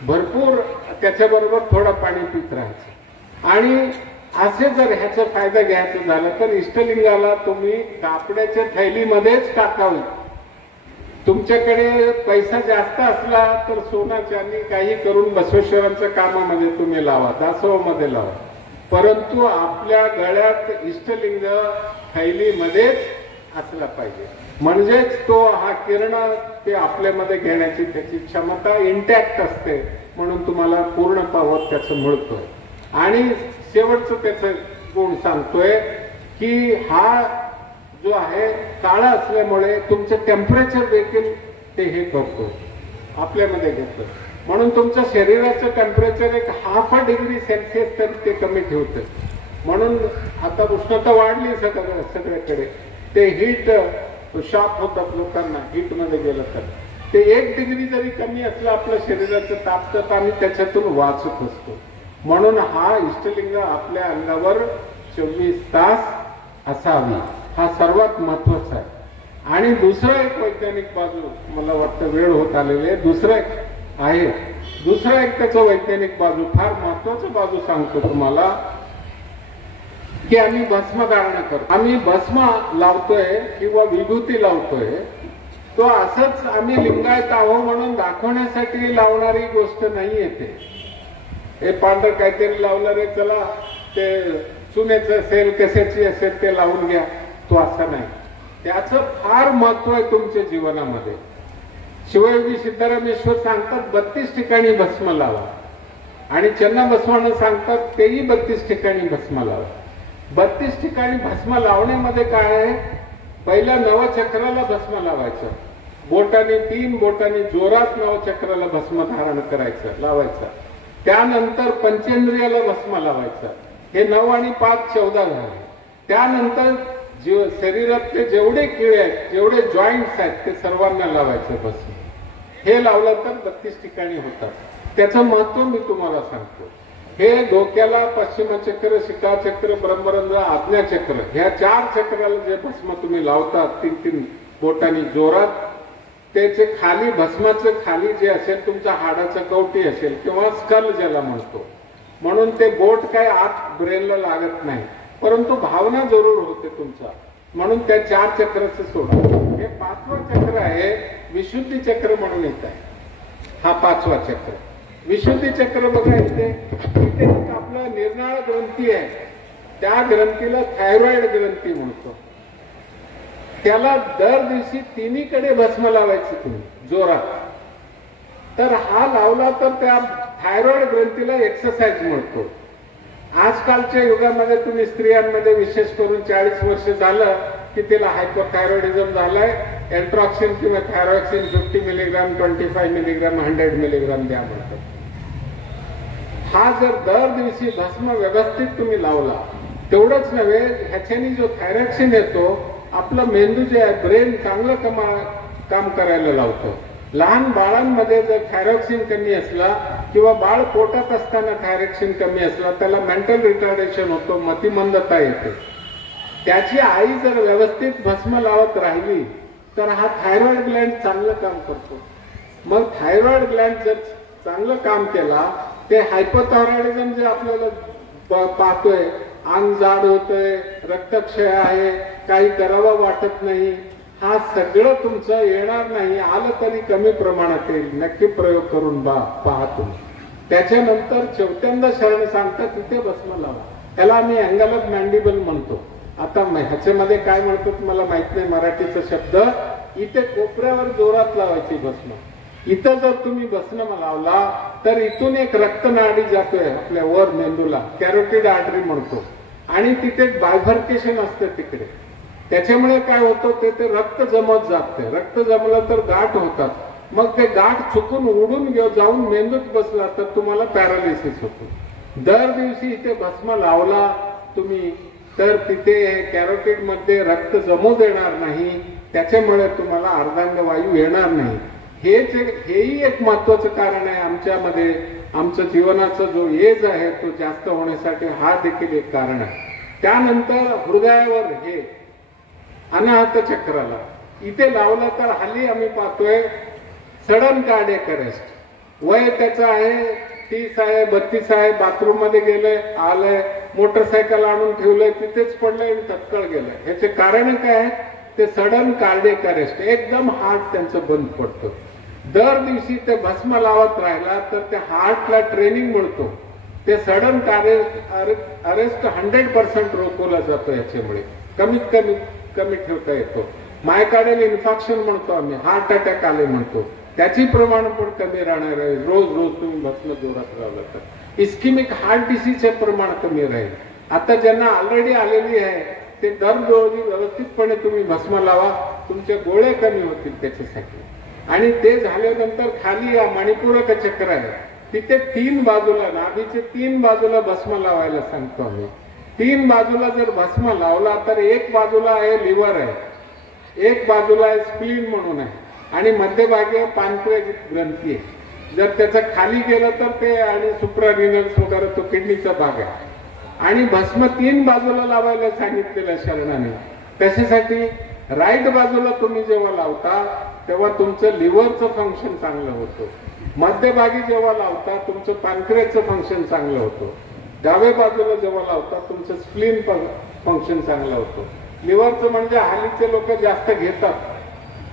भरपूर त्याच्याबरोबर थोडं पाणी पित राहायचं. आणि असे जर ह्याचा फायदा घ्यायचा झाला तर इष्टलिंगाला तुम्ही कापडाच्या थैलीमध्येच टाकावी. तुमच्याकडे पैसा जास्त असला तर सोना चांदी काही करून बसवेश्वरांच्या कामामध्ये तुम्ही लावा, दासोमध्ये लावा, परंतु आपल्या गळ्यात इष्टलिंग थैलीमध्येच असला पाहिजे. म्हणजेच तो हा किरण ते आपल्यामध्ये घेण्याची त्याची क्षमता इंटॅक्ट असते, म्हणून तुम्हाला पूर्ण पावर त्याचं मिळतोय. आणि शेवटचं त्याचं गुण सांगतोय की हा जो आहे काळा असल्यामुळे तुमचं टेम्परेचर देखील ते हे करतो, आपल्यामध्ये घेतं. म्हणून तुमच्या शरीराचं टेम्परेचर एक 0.5 डिग्री सेल्सिअस तर ते कमी ठेवतं. म्हणून आता उष्णता वाढली सगळ्याकडे, ते हीट शॉक होतात लोकांना हीटमध्ये गेलं तर. ते 1 डिग्री जरी कमी असलं आपल्या शरीराचं तापतं आम्ही त्याच्यातून वाचत असतो. म्हणून हा इष्टलिंग आपल्या अंगावर 24 तास असावी, हा सर्वात महत्वाचा आहे. आणि दुसरं एक वैज्ञानिक बाजू, मला वाटतं वेळ होत आलेली आहे, दुसरं एक त्याचं वैज्ञानिक बाजू, फार महत्वाचं बाजू सांगतो तुम्हाला, की आम्ही भस्म धारण करतो. आम्ही भस्म लावतोय किंवा विभूती लावतोय, तो असंच आम्ही लिंगायत आहो म्हणून दाखवण्यासाठी लावणारी गोष्ट नाही येते. हे पांढर काहीतरी लावलं रे, चला ते चुन्याचं असेल कशाची असेल ते लावून घ्या, तो असा नाही. त्याचं फार महत्व आहे तुमच्या जीवनामध्ये. शिवयोगी सिद्धरामेश्वर सांगतात 32 ठिकाणी भस्म लावा, आणि चन्नबसवानं सांगतात तेही 32 ठिकाणी भस्म लावा. 32 ठिकाणी भस्म लावण्यामध्ये काय आहे, पहिल्या नवचक्राला भस्म लावायचं, बोटाने 3 बोटाने जोरात नवचक्राला भस्म धारण करायचं, लावायचं. त्यानंतर पंचेंद्रियाला भस्म लावायचं. हे 9 आणि 5 14 झाले. त्यानंतर शरीरातले जेवढे किळे आहेत, जेवढे जॉईंट्स आहेत, ते सर्वांना लावायचं भस्म. हे लावलं तर 32 ठिकाणी होतात. त्याचं महत्व मी तुम्हाला सांगतो. हे डोक्याला पश्चिमचक्र, शिखाचक्र, ब्रह्मरंध्र, आज्ञाचक्र, ह्या 4 चक्राला जे भस्म तुम्ही लावतात 3 बोटांनी जोरात, त्याचे खाली भस्माचं खाली जे असेल तुमच्या हाडाचं कवटी असेल किंवा स्कल ज्याला म्हणतो, म्हणून ते बोट काय आत ब्रेनला लागत नाही, परंतु भावना जरूर होते तुमचा, म्हणून त्या 4 चक्राचं सोडा. हे 5वं चक्र आहे, विशुद्धी चक्र म्हणून येत आहे. हा 5वा चक्र विशुद्धी चक्र बघा, इथे आपला निर्नाळ ग्रंथी आहे, त्या ग्रंथीला थायरॉइड ग्रंथी म्हणतो. त्याला दर दिवशी 3कडे भस्म लावायचं तुम्ही जोरात. तर हा लावला तर त्या थायरॉइड ग्रंथीला एक्सरसाइज मिळतो. आजकालच्या युगामध्ये तुम्ही स्त्रियांमध्ये विशेष करून 40 वर्ष झालं की तिला हायपोथायरॉइडिझम झालाय, एल्ट्रॉक्सिन किंवा थायरॉक्सिन 50 मिलीग्राम, 25 मिलीग्राम, 100 मिलीग्राम द्या म्हणतात. हा जर दर दिवशी भस्म व्यवस्थित तुम्ही लावला, तेवढंच नव्हे, ह्याच्याने जो थायरॉक्सिन येतो, आपलं मेंदू जे आहे, ब्रेन चांगलं काम करायला लावतो. लहान बाळांमध्ये जर थायरॉक्सिन कमी असला किंवा बाळ पोटात असताना थायरॉक्सिन कमी असला, त्याला मेंटल रिटार्डेशन होतो, मतिमंदता येते. त्याची आई जर व्यवस्थित भस्म लावत राहिली तर हा थायरॉइड ग्लँड चांगलं काम करतो. मग थायरॉइड ग्लँड जर चांगलं काम केला, ते हायपोथायरॉइडिझम जे आपल्याला पाहतोय, अंग जाड होतंय, रक्तक्षय आहे, काही करावं वाटत नाही, हा सगळं तुमचं येणार नाही. आलं तरी कमी प्रमाणात येईल. नक्की प्रयोग करून पहा तुम्ही. त्याच्यानंतर 4थ्यांदा शरण सांगतात तिथे भस्म लावा. त्याला आम्ही अँगल मॅन्डिबल म्हणतो. आता ह्याच्यामध्ये काय म्हणतो मला माहित नाही मराठीचा शब्द. इथे कोपऱ्यावर जोरात लावायची भस्म. इथं जर तुम्ही भस्म लावला तर इथून एक रक्तनाडी जातोय आपल्या वर मेंदूला, कॅरोटिड आर्टरी म्हणतो, आणि तिथे बायफर्केशन असतं तिकडे. त्याच्यामुळे काय होतं, ते रक्त जमत जाते. रक्त जमलं तर गाठ होतात. मग ते गाठ चुकून उडून जाऊन मेंदूत बसला तर तुम्हाला पॅरालिसिस होतो. दर दिवशी इथे भस्म लावला तुम्ही तर तिथे कॅरोटिड मध्ये रक्त जमू देणार नाही त्याच्यामुळे तुम्हाला अर्धांग वायू येणार नाही. हेही एक महत्वाचं कारण आहे आमच्यामध्ये. आमचं जीवनाचा जो एज आहे तो जास्त होण्यासाठी हा देखील एक कारण आहे. त्यानंतर हृदयावर हे अनाहत चक्राला इथे लावलं तर हल्ली आम्ही पाहतोय सडन कार्डियक अरेस्ट. वय त्याचं आहे 30 आहे 32 आहे, बाथरूम मध्ये गेलंय आलंय, मोटरसायकल आणून ठेवलंय तिथेच पडलंय आणि तत्काळ गेलंय. ह्याचे कारण काय आहे? ते सडन कार्डियक अरेस्ट. एकदम हार्ट त्यांचं बंद पडतं. दर दिवशी ते भस्म लावत राहिला तर त्या हार्टला ट्रेनिंग मिळतो. ते सडन अरेस्ट 100% रोखवला जातो. याच्यामुळे कमीत कमी ठेवता येतो. मायकार्डियल इन्फॉर्क्शन म्हणतो आम्ही, हार्ट अटॅक आले म्हणतो, त्याची प्रमाण पण कमी राहणार आहे रोज तुम्ही भस्म जोरात लावलं तर. इस्किमिक हार्ट डिसीजचे प्रमाण कमी राहील. आता ज्यांना ऑलरेडी आलेली आहे ते दररोज व्यवस्थितपणे तुम्ही भस्म लावा, तुमचे गोळे कमी होतील त्याच्यासाठी. आणि ते झाल्यानंतर खाली या मणिपूरक चक्र आहे तिथे 3 बाजूला, नाभीचे 3 बाजूला भस्म लावायला सांगतो आम्ही. 3 बाजूला जर भस्म लावला तर एक बाजूला आहे लिव्हर आहे, एक बाजूला आहे स्प्लीन म्हणून आहे, आणि मध्यभागी पानक्रियाची ग्रंथी आहे. जर त्याचं खाली गेलं तर ते आणि सुप्रारिनल्स वगैरे तो किडनीचा भाग आहे. आणि भस्म 3 बाजूला लावायला सांगितलेलं शरणाने. त्याच्यासाठी राईट बाजूला तुम्ही जेव्हा लावता तेव्हा तुमचं लिव्हरचं फंक्शन चांगलं होतं. मध्यभागी जेव्हा लावता तुमचं पानक्रियाचं फंक्शन चांगलं होतं. डाव्या बाजूला जेव्हा लावता तुमचं स्प्लीन फंक्शन चांगलं होतं. लिव्हरचं म्हणजे हल्लीचे लोक जास्त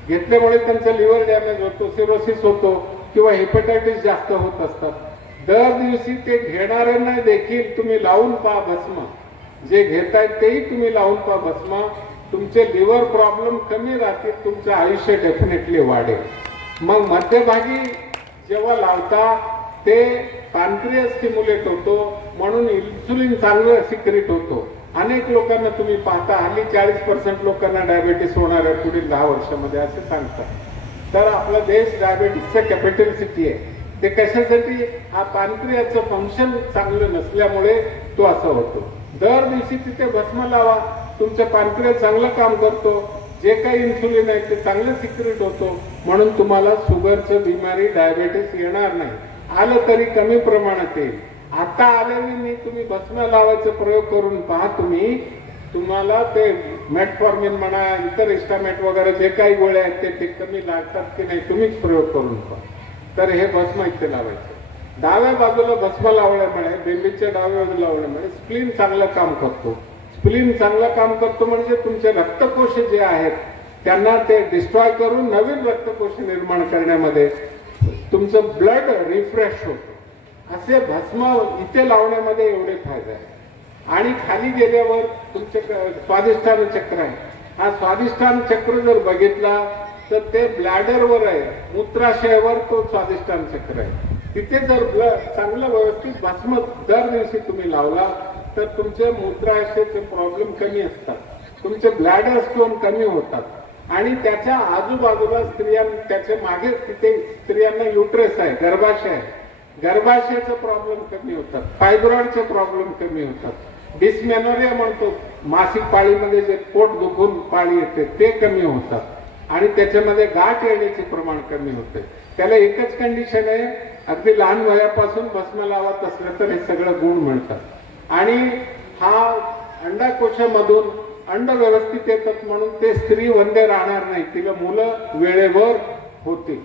घेतल्यामुळे त्यांचं लिव्हर डॅमेज होतो, सिरोसिस होतो किंवा हेपेटायटिस जास्त होत असतात. दर दिवशी ते घेणाऱ्यांना देखील तुम्ही लावून पहा भस्म. जे घेतायत तेही तुम्ही लावून पहा भस्म. तुमचे लिव्हर प्रॉब्लेम कमी राहतील, तुमचं आयुष्य डेफिनेटली वाढेल. मग मध्यभागी जेव्हा लावता ते पानक्रियास स्टिम्युलेट होतो म्हणून इन्सुलिन चांगलं सिक्रेट होतो. अनेक लोकांना तुम्ही पाहता हल्ली 40% लोकांना डायबेटीस होणार आहे पुढील 10 वर्षामध्ये असे सांगतात. तर आपला देश डायबेटीसचा कॅपिटल सिटी आहे. ते कशासाठी? हा पानक्रियाचं फंक्शन चांगलं नसल्यामुळे तो असं होतो. दर दिवशी तिथे भस्म लावा, तुमचं पानक्रिया चांगलं काम करतो. जे काही इन्सुलिन आहे ते चांगलं सिक्रेट होतो म्हणून तुम्हाला शुगरचं बिमारी डायबेटीस येणार नाही. आलं तरी कमी प्रमाणात येईल. आता आलेली तुम्ही भस्म लावायचा प्रयोग करून पहा. तुम्हाला ते मेटफॉर्मिन म्हणा, इतर इस्टामेट वगैरे जे काही गोळ्या आहेत ते कमी लागतात की नाही तुम्हीच प्रयोग करून पहा. तर हे भस्म इथे लावायचं. डाव्या बाजूला भस्म लावल्यामुळे, बेंबीच्या डाव्या बाजूला लावल्यामुळे स्प्लीन चांगलं काम करतो. स्प्लीन चांगलं काम करतो म्हणजे तुमचे रक्तकोश जे आहेत त्यांना ते डिस्ट्रॉय करून नवीन रक्तकोश निर्माण करण्यामध्ये तुमचं ब्लड रिफ्रेश होतं. असे भस्म इथे लावण्यामध्ये एवढे फायदे आहे. आणि खाली गेल्यावर तुमचे स्वादिष्ठान चक्र आहे. हा स्वादिष्ठान चक्र जर बघितला तर ते ब्लॅडरवर आहे, मूत्राशयावर तो स्वादिष्ठान चक्र आहे. तिथे जर चांगलं व्यवस्थित भस्म दर दिवशी तुम्ही लावला तर तुमचे मूत्राशयाचे प्रॉब्लेम कमी असतात, तुमचे ब्लॅडर स्टोन कमी होतात. आणि त्याच्या आजूबाजूला त्याच्या मागे तिथे स्त्रियांना युट्रेस आहे, गर्भाशय आहे, गर्भाशयाचे प्रॉब्लेम कमी होतात, फायब्रॉइडचे प्रॉब्लेम कमी होतात. डिस्मेनोरिया म्हणतो, मासिक पाळीमध्ये जे पोट दुखून पाळी येते ते कमी होतात. आणि त्याच्यामध्ये गाठ येण्याचे प्रमाण कमी होते. त्याला एकच कंडिशन आहे, अगदी लहान वयापासून भस्म लावत असलं तर हे सगळं गुण मिळतात. आणि हा अंडाकोशामधून अंड व्यवस्थित येतात म्हणून ते स्त्री वंदे राहणार नाही, तिला मुलं वेळेवर होतील.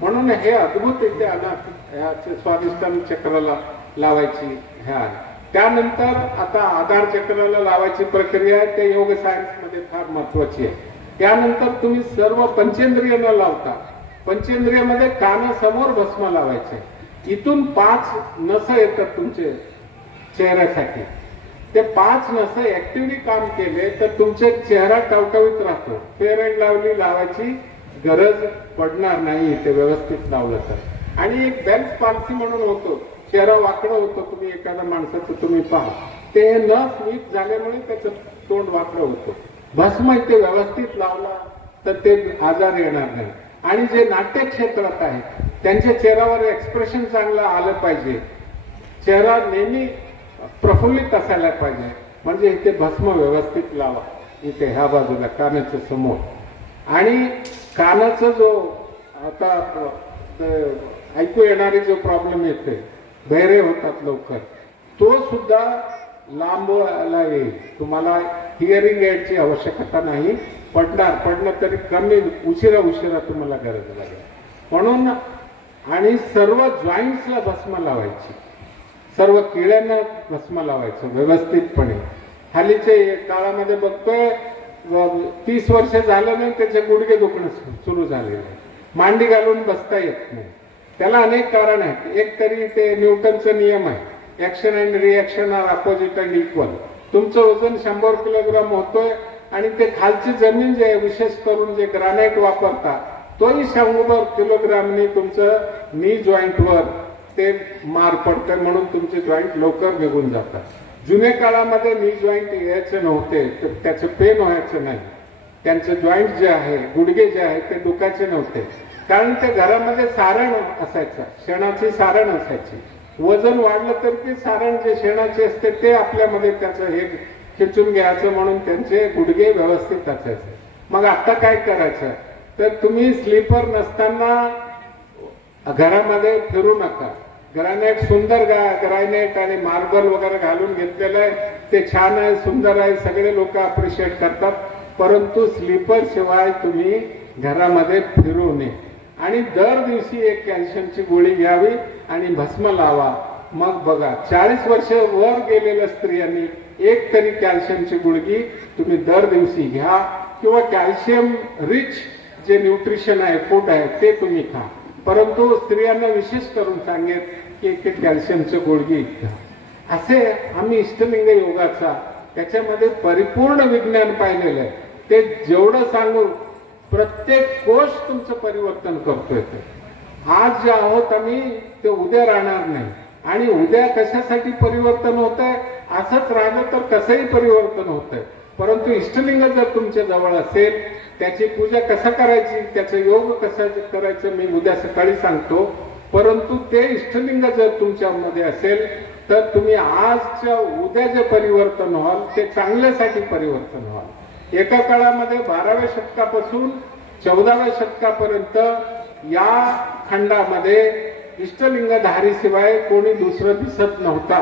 म्हणून हे अद्भुत इथे ह्याचे स्वादिष्टान चक्राला लावायची हे आहे. त्यानंतर आता आधार चक्राला लावायची प्रक्रिया आहे, ते योग सायन्स मध्ये फार महत्वाची आहे. त्यानंतर तुम्ही सर्व पंचेंद्रियांना लावता. पंचेंद्रियामध्ये कानासमोर भस्म लावायचे. इथून 5 नस येतात तुमचे चेहऱ्यासाठी. ते 5 नस ऍक्टिव्हली काम केले तर तुमचे चेहरा टवटवीत राहतो. फेअर अँड लवली लावायची गरज पडणार नाही ते व्यवस्थित लावलं तर. आणि एक बेल्स पाल्सी म्हणून होतो, चेहरा वाकडं होतं. तुम्ही एखाद्या माणसाचं तुम्ही पहा, ते नस वीक झाल्यामुळे त्याचं तोंड वाकडं होतं. भस्म इथे व्यवस्थित लावला तर ते आजार येणार नाही. आणि जे नाट्य क्षेत्रात आहेत त्यांच्या चेहऱ्यावर एक्सप्रेशन चांगलं आलं पाहिजे, चेहरा नेहमी प्रफुल्लित असायला पाहिजे. म्हणजे इथे भस्म व्यवस्थित लावा, इथे ह्या बाजूला कानाच्या समोर. आणि कानाचा जो आता ऐकू येणारे जो प्रॉब्लेम येते, बहिरे होतात लवकर, तो सुद्धा लांबला येईल. तुम्हाला हिअरिंग एडची आवश्यकता नाही पडलं तरी कमी उशिरा तुम्हाला गरज लागेल. म्हणून आणि सर्व जॉईंट्सला भस्म लावायची, सर्व किड्यांना भस्म लावायचं व्यवस्थितपणे. हल्लीच्या काळामध्ये बघतोय 30 वर्ष झालं नाही त्याचे गुडघे दुखणं सुरू झालेले आहे, मांडी घालून बसता येत नाही. त्याला अनेक कारण आहेत. एक तरी ते न्यूटनचा नियम आहे, action and reaction are opposite and equal. तुमचं वजन 100 किलोग्राम होतोय आणि ते खालची जमीन जे विशेष करून जे ग्रानाइट वापरता तोही 100 किलोग्रामनी तुमचं नी जॉईंटवर ते मार पडतं, म्हणून तुमचे जॉईंट लवकर निघून जातात. जुन्या काळामध्ये नी जॉईंट यायचे नव्हते, तर त्याचं पेन व्हायचं नाही. त्यांचे जॉईंट जे आहे, गुडघे जे आहे ते दुखायचे नव्हते, कारण ते घरामध्ये सारण असायचं, शेणाची सारण असायची. वजन वाढलं तर ते सारण जे शेणाचे असते ते आपल्यामध्ये त्याचं हे खेचून घ्यायचं, म्हणून त्यांचे गुडघे व्यवस्थित असायचे. मग आता काय करायचं, तर तुम्ही स्लीपर नसताना घरामध्ये फिरू नका. ग्रॅनाइट सुंदर ग्रॅनाइट आणि मार्बल वगैरे घालून घेतलेलं आहे, ते छान आहे, सुंदर आहे, सगळे लोक अप्रिशिएट करतात. परंतु स्लीपर शिवाय तुम्ही घरामध्ये फिरू नये. आणि दर दिवशी एक कॅल्शियमची गोळी घ्यावी आणि भस्म लावा. मग बघा 40 वर्ष वर गेलेल्या स्त्रियांनी एक तरी कॅल्शियमची गुळगी तुम्ही दर दिवशी घ्या, किंवा कॅल्शियम रिच जे न्यूट्रिशन आहे, फूड आहे, ते तुम्ही खा. परंतु स्त्रियांना विशेष करून सांगेन की एक कॅल्शियमची गुळगी घ्या. असे आम्ही इष्टलिंग योगाचा त्याच्यामध्ये परिपूर्ण विज्ञान पाहिलेलं आहे. ते जेवढं सांगू प्रत्येक कोष तुमचं परिवर्तन करतोय. आज जे आहोत आम्ही ते उद्या राहणार नाही, आणि उद्या कशासाठी परिवर्तन होत आहे, असंच राहिलं तर कसंही परिवर्तन होत आहे. परंतु इष्टलिंग जर तुमच्या जवळ असेल, त्याची पूजा कसं करायची, त्याचं योग कसं करायचं मी उद्या सकाळी सांगतो. परंतु ते इष्टलिंग जर तुमच्यामध्ये असेल तर तुम्ही आजच्या उद्या जे परिवर्तन व्हाल ते चांगल्यासाठी परिवर्तन व्हाल. एका काळामध्ये 12व्या शतकापासून 14व्या शतकापर्यंत या खंडामध्ये इष्टलिंगधारीशिवाय कोणी दुसरं दिसत नव्हता.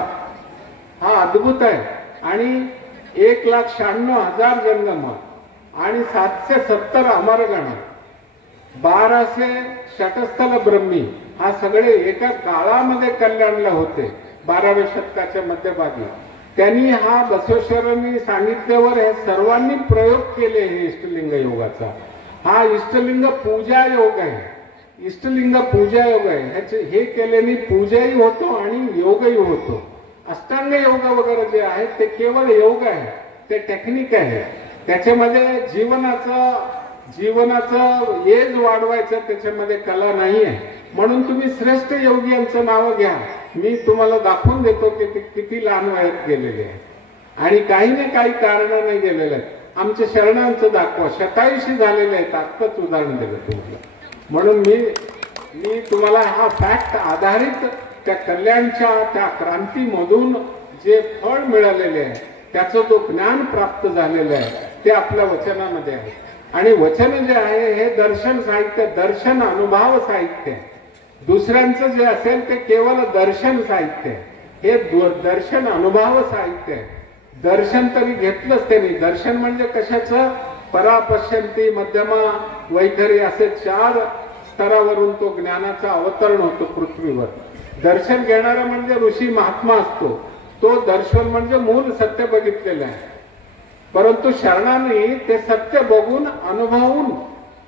हा अद्भुत आहे. आणि 1,96,000 जंगम आणि 770 अमरगण, 1200 षटस्थल ब्रह्मी, हा सगळे एका काळामध्ये कल्याणला होते 12व्या शतकाच्या मध्यभागी. त्यांनी हा बसवेश्वरांनी सांगितल्यावर हे सर्वांनी प्रयोग केले. हे इष्टलिंग योगाचा हा इष्टलिंग पूजा योग आहे. इष्टलिंग पूजा योग आहे. ह्याचे हे केल्याने पूजाही होतो आणि योगही होतो. अष्टांग योग वगैरे जे आहे ते केवळ योग आहे, ते टेक्निक आहे. त्याच्यामध्ये जीवनाचं एज वाढवायचं त्याच्यामध्ये कला नाही आहे. म्हणून तुम्ही श्रेष्ठ योगी यांचं नाव घ्या. मी तुम्हाला दाखवून देतो की ते किती लहान वयात गेलेले आहे आणि काही ना काही कारणाने गेलेले आहेत. आमच्या शरणांचं दाखवा, 87 झालेले आहेत. आत्ताच उदाहरण दिलं तुम्हाला. म्हणून मी तुम्हाला हा फॅक्ट आधारित त्या कल्याणच्या त्या क्रांतीमधून जे फळ मिळालेले आहे, त्याचं जो ज्ञान प्राप्त झालेलं आहे ते आपल्या वचनामध्ये आहे. आणि वचन जे आहे हे दर्शन साहित्य, दर्शन अनुभव साहित्य. दुसऱ्यांचं जे असेल ते केवळ दर्शन साहित्य, हे दर्शन अनुभव साहित्य आहे. दर्शन तरी घेतलंच त्यांनी. दर्शन म्हणजे कशाचं, परापश्यंती, मध्यमा, वैखरी असे 4 स्तरावरून तो ज्ञानाचा अवतरण होतो पृथ्वीवर. दर्शन घेणारा म्हणजे ऋषी महात्मा असतो. तो दर्शन म्हणजे मूल सत्य बघितलेलं आहे. परंतु शरणांनी ते सत्य बघून अनुभवून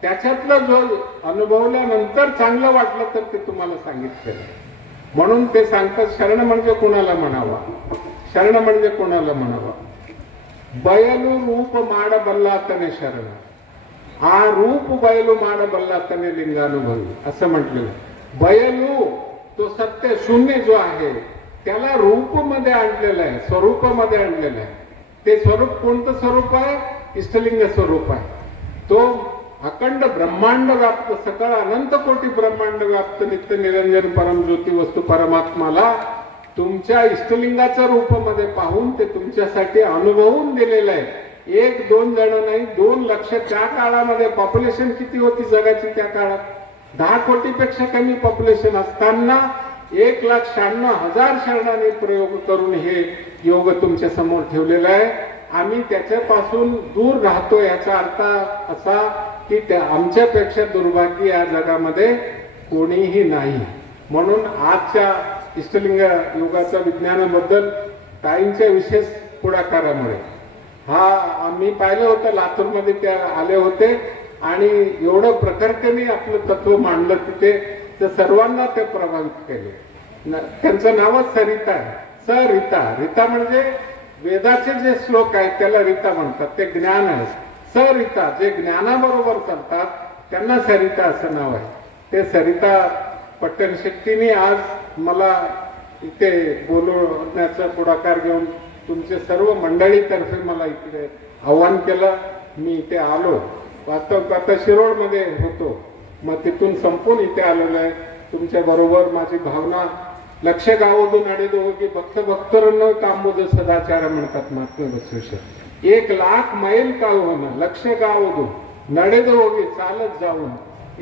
त्याच्यातलं जो अनुभवल्यानंतर चांगलं वाटलं तर ते तुम्हाला सांगितलं. म्हणून ते सांगतात शरण म्हणजे कोणाला म्हणावा, शरण म्हणजे कोणाला म्हणावा. बयलू रूप माड बल्लातने शरण, आ रूप बयलू माड बल्लातने लिंगानुभवी असं म्हटलेलं. बयलू तो सत्य शून्य जो आहे त्याला रूप मध्ये आणलेलं आहे, स्वरूपामध्ये आणलेलं आहे. ते स्वरूप कोणतं स्वरूप आहे, इष्टलिंग स्वरूप आहे. तो अखंड ब्रह्मांड व्याप्त, सकळ अनंत कोटी ब्रह्मांड व्याप्त नित्य निरंजन परमज्योती वस्तू परमात्माला तुमच्या इष्टलिंगाच्या रूपामध्ये पाहून ते तुमच्यासाठी अनुभवून दिलेलं आहे. 1-2 जण नाही, 2 लक्ष. त्या काळामध्ये पॉप्युलेशन किती होती जगाची त्या काळात? 10 कोटीपेक्षा कमी पॉप्युलेशन असताना 1,96,000 शरणांनी प्रयोग करून हे योग तुमच्या समोर ठेवलेला आहे. आम्ही त्याच्यापासून दूर राहतो, याचा अर्थ असा की त्या आमच्यापेक्षा दुर्भाग्य या जगामध्ये कोणीही नाही. म्हणून आजच्या इष्टलिंग योगाच्या विज्ञानाबद्दल ताईंच्या विशेष पुढाकारामुळे हा आम्ही पाहिलं होतं, लातूरमध्ये त्या आले होते आणि एवढं प्रखरतेने आपलं तत्व मांडलं तिथे, तर सर्वांना ते प्रभावित केले. त्यांचं नावच सरिता आहे. सरिता, रीता म्हणजे वेदाचे जे श्लोक आहेत त्याला रीता म्हणतात, ते ज्ञान आहे. सरिता जे ज्ञानाबरोबर चालतात त्यांना सरिता असं नाव आहे. ते सरिता पट्टण शेट्टीने आज मला इथे बोलवण्याचा पुढाकार घेऊन तुमचे सर्व मंडळीतर्फे मला इकडे आव्हान केलं. मी इथे आलो. वास्तव आता शिरोडमध्ये होतो, मग तिथून संपून इथे आलेलो आहे. तुमच्या बरोबर माझी भावना लक्ष गावोदू नडेदो की भक्त भक्तरनो कामोद सदाचार म्हणतात महात्मा बसवेश्वर. 1,00,000 मैल का होणं लक्ष गावोदू नडेदो होगी चालत जाऊन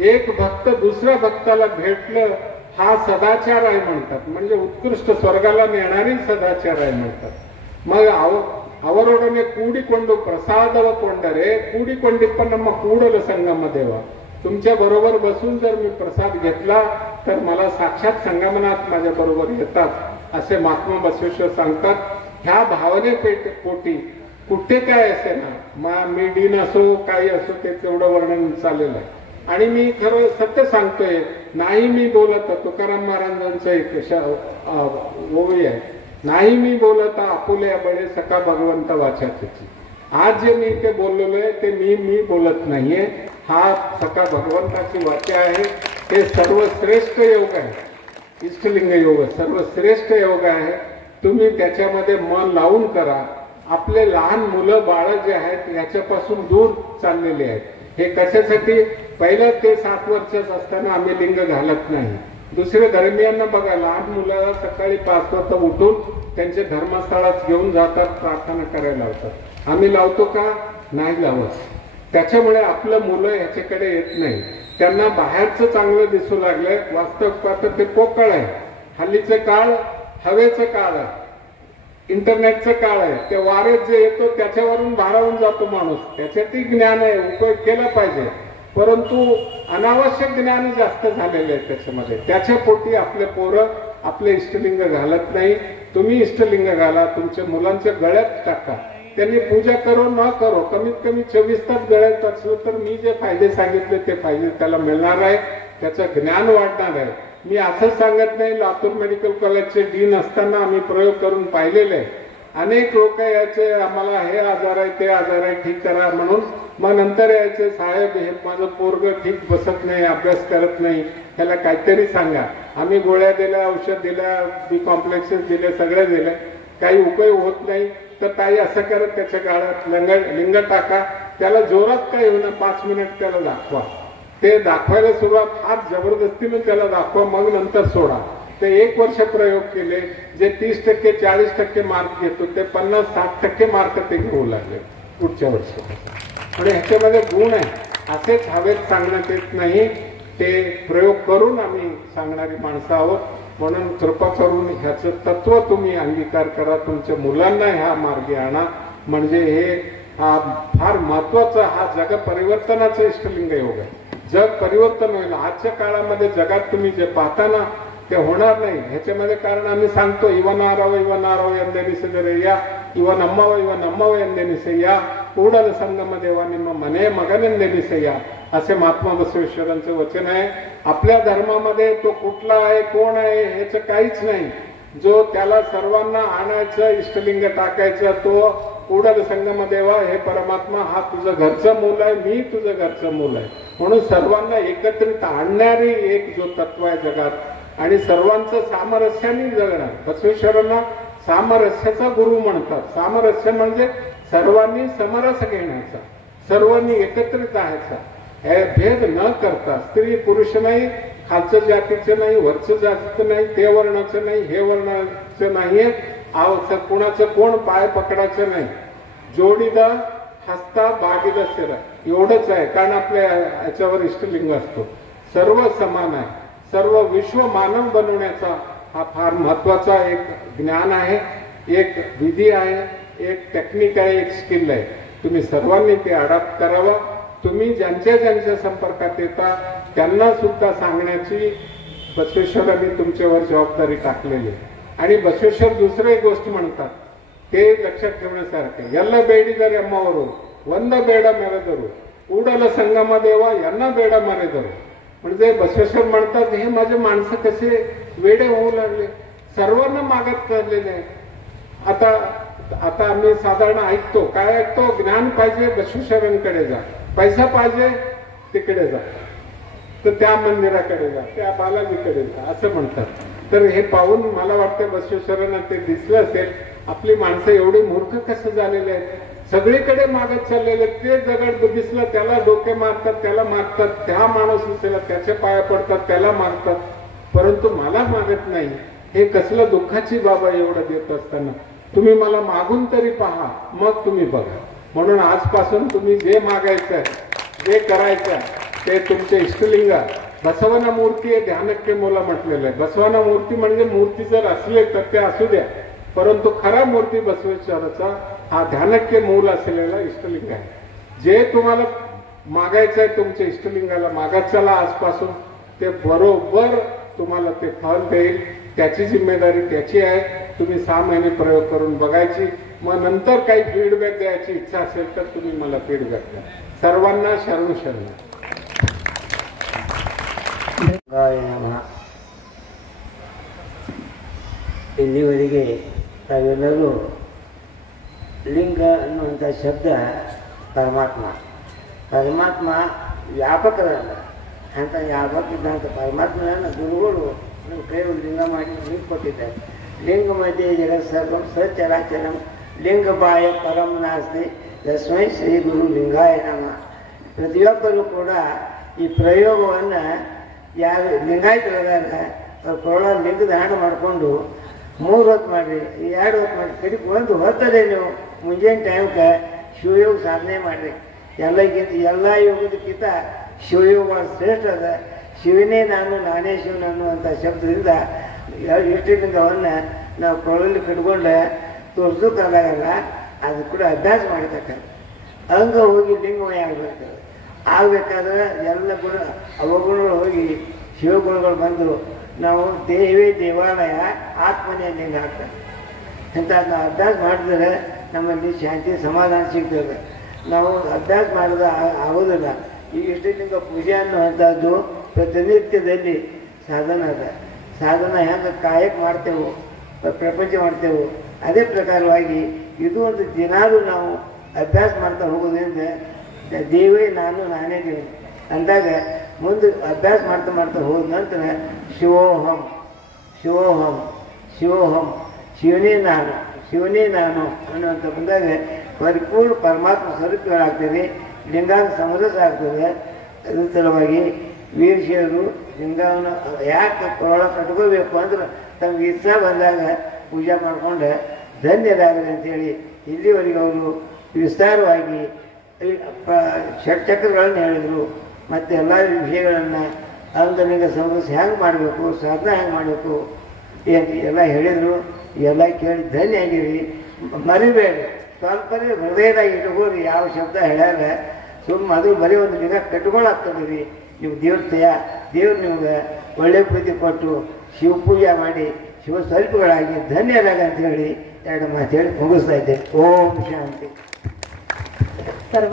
एक भक्त दुसऱ्या भक्ताला भेटलं हा सदाचार आहे म्हणतात. म्हणजे उत्कृष्ट स्वर्गाला नेणारी सदाचार आहे म्हणतात. मग ಅವರೊಡನೆ ಕೂಡಿಕೊಂಡು ಪ್ರಸಾದವ ಕೊಂಡರೆ ಕೂಡಿಕೊಂಡಿಪ್ಪ ನಮ್ಮ ಕೂಡಲ संगम देवा. तुमच्या बरोबर बसून जर मी प्रसाद घेतला तर मला साक्षात संगमनात माझ्या बरोबर येतात असे महात्मा बसवेश्वर सांगतात. ह्या भावने पोटी कुठे काय असे ना, मी डीन असो काही असो ते तेवढं वर्णन चाललेलं आहे. आणि मी खरं सत्य सांगतोय, नाही मी बोलत. तुकाराम महाराजांचं एक ओवी आहे, नाही मी बोलत आपुले बळे सका भगवंत वाचाची. आज जे मी इथे बोललेलो आहे ते मी बोलत नाहीये, हा सका भगवंताची वाचा आहे. ते सर्वश्रेष्ठ योग आहे, इष्टलिंग योग सर्वश्रेष्ठ योग आहे. तुम्ही त्याच्यामध्ये मन लावून करा. आपले लहान मुलं बाळ जे आहेत याच्यापासून दूर चाललेले आहेत. हे कशासाठी? पहिलं ते 7 वर्षाच असताना आम्ही लिंग घालत नाही. दुसरे धर्मियांना बघा, लहान मुलाला सकाळी 5 वाजता उठून त्यांचे धर्मस्थळात घेऊन जातात, प्रार्थना करायला लावतात. आम्ही लावतो का? नाही लावत. त्याच्यामुळे आपलं मुलं ह्याच्याकडे येत नाही. त्यांना बाहेरचं चांगलं दिसू लागलंय. वास्तव पाहतं ते पोकळ आहे. हल्लीचं काळ हवेचं काळ आहे, इंटरनेटचं काळ आहे. ते वारेत जे येतो त्याच्यावरून भारावून जातो माणूस. त्याच्यातही ज्ञान आहे, उपयोग केला पाहिजे, परंतु अनावश्यक ज्ञान जास्त झालेलं आहे त्याच्यामध्ये. त्याच्या पोटी आपले पोरं आपले इष्टलिंग घालत नाही. तुम्ही इष्टलिंग घाला, तुमच्या मुलांच्या गळ्यात टाका. त्यांनी पूजा करो न करो, कमीत कमी 24 तास गळ्यात असलं तर मी जे फायदे सांगितले ते फायदे त्याला मिळणार आहे, त्याचं ज्ञान वाढणार आहे. मी असं सांगत नाही. लातूर मेडिकल कॉलेजचे डीन असताना आम्ही प्रयोग करून पाहिलेले आहे. अनेक लोक यायचे, आम्हाला हे आजार आहे ते आजार आहे ठीक करा म्हणून. मग नंतर यायचे, साहेब हे माझं पोरग ठीक बसत नाही, अभ्यास करत नाही, त्याला काहीतरी सांगा. आम्ही गोळ्या दिल्या, औषध दिल्या, बी कॉम्प्लेक्सेस दिले, सगळे दिले, काही उपयोग होत नाही. तर ताई असं करत त्याच्या काळात लिंग टाका, त्याला जोरात काही होणं 5 मिनिट त्याला दाखवा. ते दाखवायला सुरुवात फार जबरदस्तीने त्याला दाखवा, मग नंतर सोडा. ते 1 वर्ष प्रयोग केले. जे 30% 40% मार्क घेतो ते 50-60% मार्क ते घेऊ लागले पुढच्या वर्षी. आणि ह्याच्यामध्ये गुण आहे, असेच हवेत सांगण्यात येत नाही. ते प्रयोग करून आम्ही सांगणारी माणसं आहोत. म्हणून कृपा करून ह्याचं तत्व तुम्ही अंगीकार करा, तुमच्या मुलांना ह्या मार्गे आणा. म्हणजे हे फार महत्वाचं, हा जग परिवर्तनाचा इष्टलिंग योग आहे. जग परिवर्तन होईल. आजच्या काळामध्ये जगात तुम्ही जे पाहता ना ते होणार नाही. ह्याच्यामध्ये कारण आम्ही सांगतो, इवनाराव ಎಂದೆನಿಸಿದರೆಯ ಇವ ನಮ್ಮವ ಎಂದೆನಿಸಯ್ಯ ಕೂಡಲ ಸಂಗಮ ದೇವ ನಿಮ್ಮ ಮನೆ ಮಗನೆಂದೆನಿಸಯ್ಯ असे महात्मा बसवेश्वरांचं वचन आहे. आपल्या धर्मामध्ये तो कुठला आहे कोण आहे ह्याचं काहीच नाही. जो त्याला सर्वांना आणायचं, इष्टलिंग टाकायचं, तो कूडल संगम देवा हे परमात्मा हा तुझं घरचं मूल आहे, मी तुझं घरचं मूल आहे. म्हणून सर्वांना एकत्रित आणणारी एक जो तत्व आहे जगात आणि सर्वांचं सामरस्याने जगणार. बसवेश्वरांना सामरस्याचा गुरु म्हणतात. सामरस्य म्हणजे सर्वांनी समरस घेण्याचा, सर्वांनी एकत्रित राहायचा, भेद न करता. स्त्री पुरुष नाही, खालचं जातीचं नाही, वरचं जातीचं नाही, ते वर्णाचं नाही, हे वर्णाचं नाहीये, कुणाचं कोण पाय पकडायचं नाही. जोडीदार हस्ता बागीला शिरा एवढंच आहे. कारण आपल्या याच्यावर इष्टलिंग असतो. सर्व समान आहे. सर्व विश्व मानव बनवण्याचा हा फार महत्वाचा एक ज्ञान आहे, एक विधी आहे, एक टेक्निक आहे, एक स्किल आहे. तुम्ही सर्वांनी ते अडॉप्ट करावं. तुम्ही ज्यांच्या संपर्कात येता त्यांना सुद्धा सांगण्याची बसवेश्वरांनी तुमच्यावर जबाबदारी टाकलेली आहे. आणि बसवेश्वर दुसरी एक गोष्ट म्हणतात, ते लक्षात ठेवण्यासारखे. ಎಲ್ಲ ಬೇಡಿದರೆ ಅಮ್ಮವರು ಒಂದ ಬೇಡ ಮೆರೆದರು ಕೂಡಲ संगम देवा यांना बेडा मारेದರು. म्हणजे बसवेश्वर म्हणतात हे माझे माणसं कसे वेडे होऊ लागले, सर्वांना मागत चाललेले आहे. आता आम्ही साधारण ऐकतो, काय ऐकतो, ज्ञान पाहिजे बसवेश्वरांकडे जा, पैसा पाहिजे तिकडे जा, तर त्या मंदिराकडे जा, त्या बालाजीकडे जा असं म्हणतात. तर हे पाहून मला वाटतं बसवेश्वरांना ते दिसलं असेल, आपली माणसं एवढी मूर्ख कसं झालेले आहेत, सगळीकडे मागत चाललेले. ते दगड दिसलं त्याला डोके मारतात, त्याला मारतात, त्या माणूस दिसला त्याच्या पाया पडतात, त्याला मारतात, परंतु मला मागत नाही. हे कसलं दुःखाची बाबा एवढं देत असताना तुम्ही मला मागून तरी पहा, मग तुम्ही बघा. म्हणून आजपासून तुम्ही जे मागायचं जे करायचं ते तुमचे इष्टलिंग बसवना मूर्ती आहे. ध्यानक्य मोला म्हटलेलं आहे. बसवना मूर्ती म्हणजे मूर्ती जर असले तर ते असू द्या, परंतु खरा मूर्ती बसवेश्वराचा हा ध्यानक्य मूल असलेला इष्टलिंग आहे. जे तुम्हाला मागायचं आहे तुमच्या इष्टलिंगाला मागत चला आजपासून, ते बरोबर तुम्हाला ते फल देईल. त्याची जिम्मेदारी त्याची आहे. तुम्ही 6 महिने प्रयोग करून बघायची, मग नंतर काही फीडबॅक द्यायची इच्छा असेल तर तुम्ही मला फीडबॅक द्या. सर्वांना शरणू शरणू. ಇಲ್ಲಿವರೆಗೆ ತಾವೆಲ್ಲರೂ ಲಿಂಗ ಅನ್ನುವಂಥ ಶಬ್ದ ಪರಮಾತ್ಮ ವ್ಯಾಪಕರಲ್ಲ ಅಂತ ವ್ಯಾಪಕ ಇದ್ದಂಥ ಪರಮಾತ್ಮನನ್ನು ಗುರುಗಳು ನಮ್ಮ ಕೈಯಲ್ಲಿ ಲಿಂಗ ಮಾಡಿ ಲಿಂಗ ಕೊಟ್ಟಿದ್ದಾರೆ. ಲಿಂಗ ಮಧ್ಯೆ ಜಗತ್ ಸರ್ವಂ ಸಚರಾಚರಂ ಲಿಂಗಬಾಯ ಪರಂ ನಾಸ್ತಿ ತಸ್ಮೈ ಶ್ರೀ ಗುರು ಲಿಂಗಾಯ ನಮಃ. ಪ್ರತಿಯೊಬ್ಬರು ಕೂಡ ಈ ಪ್ರಯೋಗವನ್ನು ಯಾರು ಲಿಂಗಾಯತರಾದ ಅವ್ರು ಕೊಡೋ ಲಿಂಗ ದಾನ ಮಾಡಿಕೊಂಡು 3 ಹೊತ್ತು ಮಾಡಿರಿ, 2 ಹೊತ್ತು ಮಾಡಿ, ಕಡಿಗೆ 1 ಹೊತ್ತದೇ ನೀವು ಮುಂಜಾನೆ ಟೈಮ್ಗೆ ಶಿವಯೋಗ ಸಾಧನೆ ಮಾಡಿರಿ. ಎಲ್ಲ ಯೋಗದಕ್ಕಿಂತ ಶಿವಯೋಗ ಶ್ರೇಷ್ಠ ಅದ. ಶಿವನೇ ನಾನು ನಾನೇ ಶಿವನ ಅನ್ನುವಂಥ ಶಬ್ದದಿಂದ ಇಷ್ಟಲಿಂಗವನ್ನು ನಾವು ಕೊಳಲ್ಲಿ ಕಟ್ಕೊಂಡು ತೋರಿಸೋಕ್ಕಾಗಲ್ಲ. ಅದು ಕೂಡ ಅಭ್ಯಾಸ ಮಾಡತಕ್ಕಂಥ ಹಂಗ ಹೋಗಿ ಲಿಂಗಮಯ ಆಗಬೇಕಾದ್ರೆ ಎಲ್ಲ ಗುಣ ಅವಗುಣಗಳು ಹೋಗಿ ಶಿವಗುಣಗಳು ಬಂದು ನಾವು ದೇವೇ ದೇವಾಲಯ ಆತ್ಮನೇ ಲಿಂಗ ಆಗ್ತದೆ. ಇಂಥದ್ದು ನಾವು ಅಭ್ಯಾಸ ಮಾಡಿದ್ರೆ ನಮ್ಮಲ್ಲಿ ಶಾಂತಿ ಸಮಾಧಾನ ಸಿಗ್ತದೆ. ನಾವು ಅಭ್ಯಾಸ ಮಾಡಿದ್ರೆ ಆಗೋದಿಲ್ಲ. ಈ ಇಷ್ಟಲಿಂಗ ಪೂಜೆ ಅನ್ನುವಂಥದ್ದು ಪ್ರತಿನಿತ್ಯದಲ್ಲಿ ಸಾಧನ ಅದ. ಸಾಧನ ಹೆಂಗೆ ಕಾಯಕ್ಕೆ ಮಾಡ್ತೇವೆ, ಪ್ರಪಂಚ ಮಾಡ್ತೇವೆ, ಅದೇ ಪ್ರಕಾರವಾಗಿ ಇದು ಒಂದು ದಿನಾಲೂ ನಾವು ಅಭ್ಯಾಸ ಮಾಡ್ತಾ ಹೋಗೋದ್ರಿಂದ ದೇವೇ ನಾನು ನಾನೇ ದೇವ ಅಂದಾಗ ಮುಂದೆ ಅಭ್ಯಾಸ ಮಾಡ್ತಾ ಹೋದ ನಂತರ ಶಿವೋಹಂ ಶಿವೋಹಂ ಶಿವೋಹಂ ಶಿವನೇ ನಾನು ಅನ್ನುವಂಥ ಬಂದಾಗ ಪರಿಪೂರ್ಣ ಪರಮಾತ್ಮ ಸ್ವರೂಪಗಳಾಗ್ತದೆ. ಲಿಂಗಾಂಗ ಸಮರಸ ಆಗ್ತದೆ. ಅದ್ರ ಸಲುವಾಗಿ ವೀರಶೈವರು ಲಿಂಗವನ್ನು ಯಾಕೆ ಕೊರಳ ಕಟ್ಕೋಬೇಕು ಅಂದ್ರೆ ತಮ್ಗೆ ಇಚ್ಛಾ ಬಂದಾಗ ಪೂಜೆ ಮಾಡಿಕೊಂಡು ಧನ್ಯರಾಗಲಿ ಅಂತೇಳಿ ಇಲ್ಲಿವರೆಗೆ ಅವರು ವಿಸ್ತಾರವಾಗಿ ಷಟ್ಚಕ್ರಗಳನ್ನು ಹೇಳಿದರು. ಮತ್ತು ಎಲ್ಲ ವಿಷಯಗಳನ್ನು ಅಂಗಲಿಂಗ ಸಮರಸ ಹೆಂಗೆ ಮಾಡಬೇಕು, ಸಾಧನ ಹೆಂಗೆ ಮಾಡಬೇಕು ಎಲ್ಲ ಹೇಳಿದರು. ಎಲ್ಲ ಕೇಳಿ ಧನ್ಯ ಆಗಿರಿ. ಮರಿಬೇಡಿ, ಸ್ವಲ್ಪ ಹೃದಯದಾಗ ಇಟ್ಕೋರಿ. ಯಾವ ಶಬ್ದ ಹೇಳ್ಯಾರ ಅದು ಬರೀ ಒಂದು ಲಿಂಗ ಕಟ್ಕೊಳಾಗ್ತದೆ ರೀ. ನೀವು ದೇವ್ರು ನಿಮ್ಗೆ ಒಳ್ಳೆ ಪ್ರೀತಿ ಕೊಟ್ಟು ಶಿವ ಪೂಜೆ ಮಾಡಿ ಶಿವ ಸ್ವರೂಪಗಳಾಗಿ ಧನ್ಯರಾಗ ಅಂತ ಹೇಳಿ 2 ಮಾತು ಹೇಳಿ ಮುಗಿಸ್ತಾ ಇದ್ದೆ. ಓಂ ಶಾಂತಿ.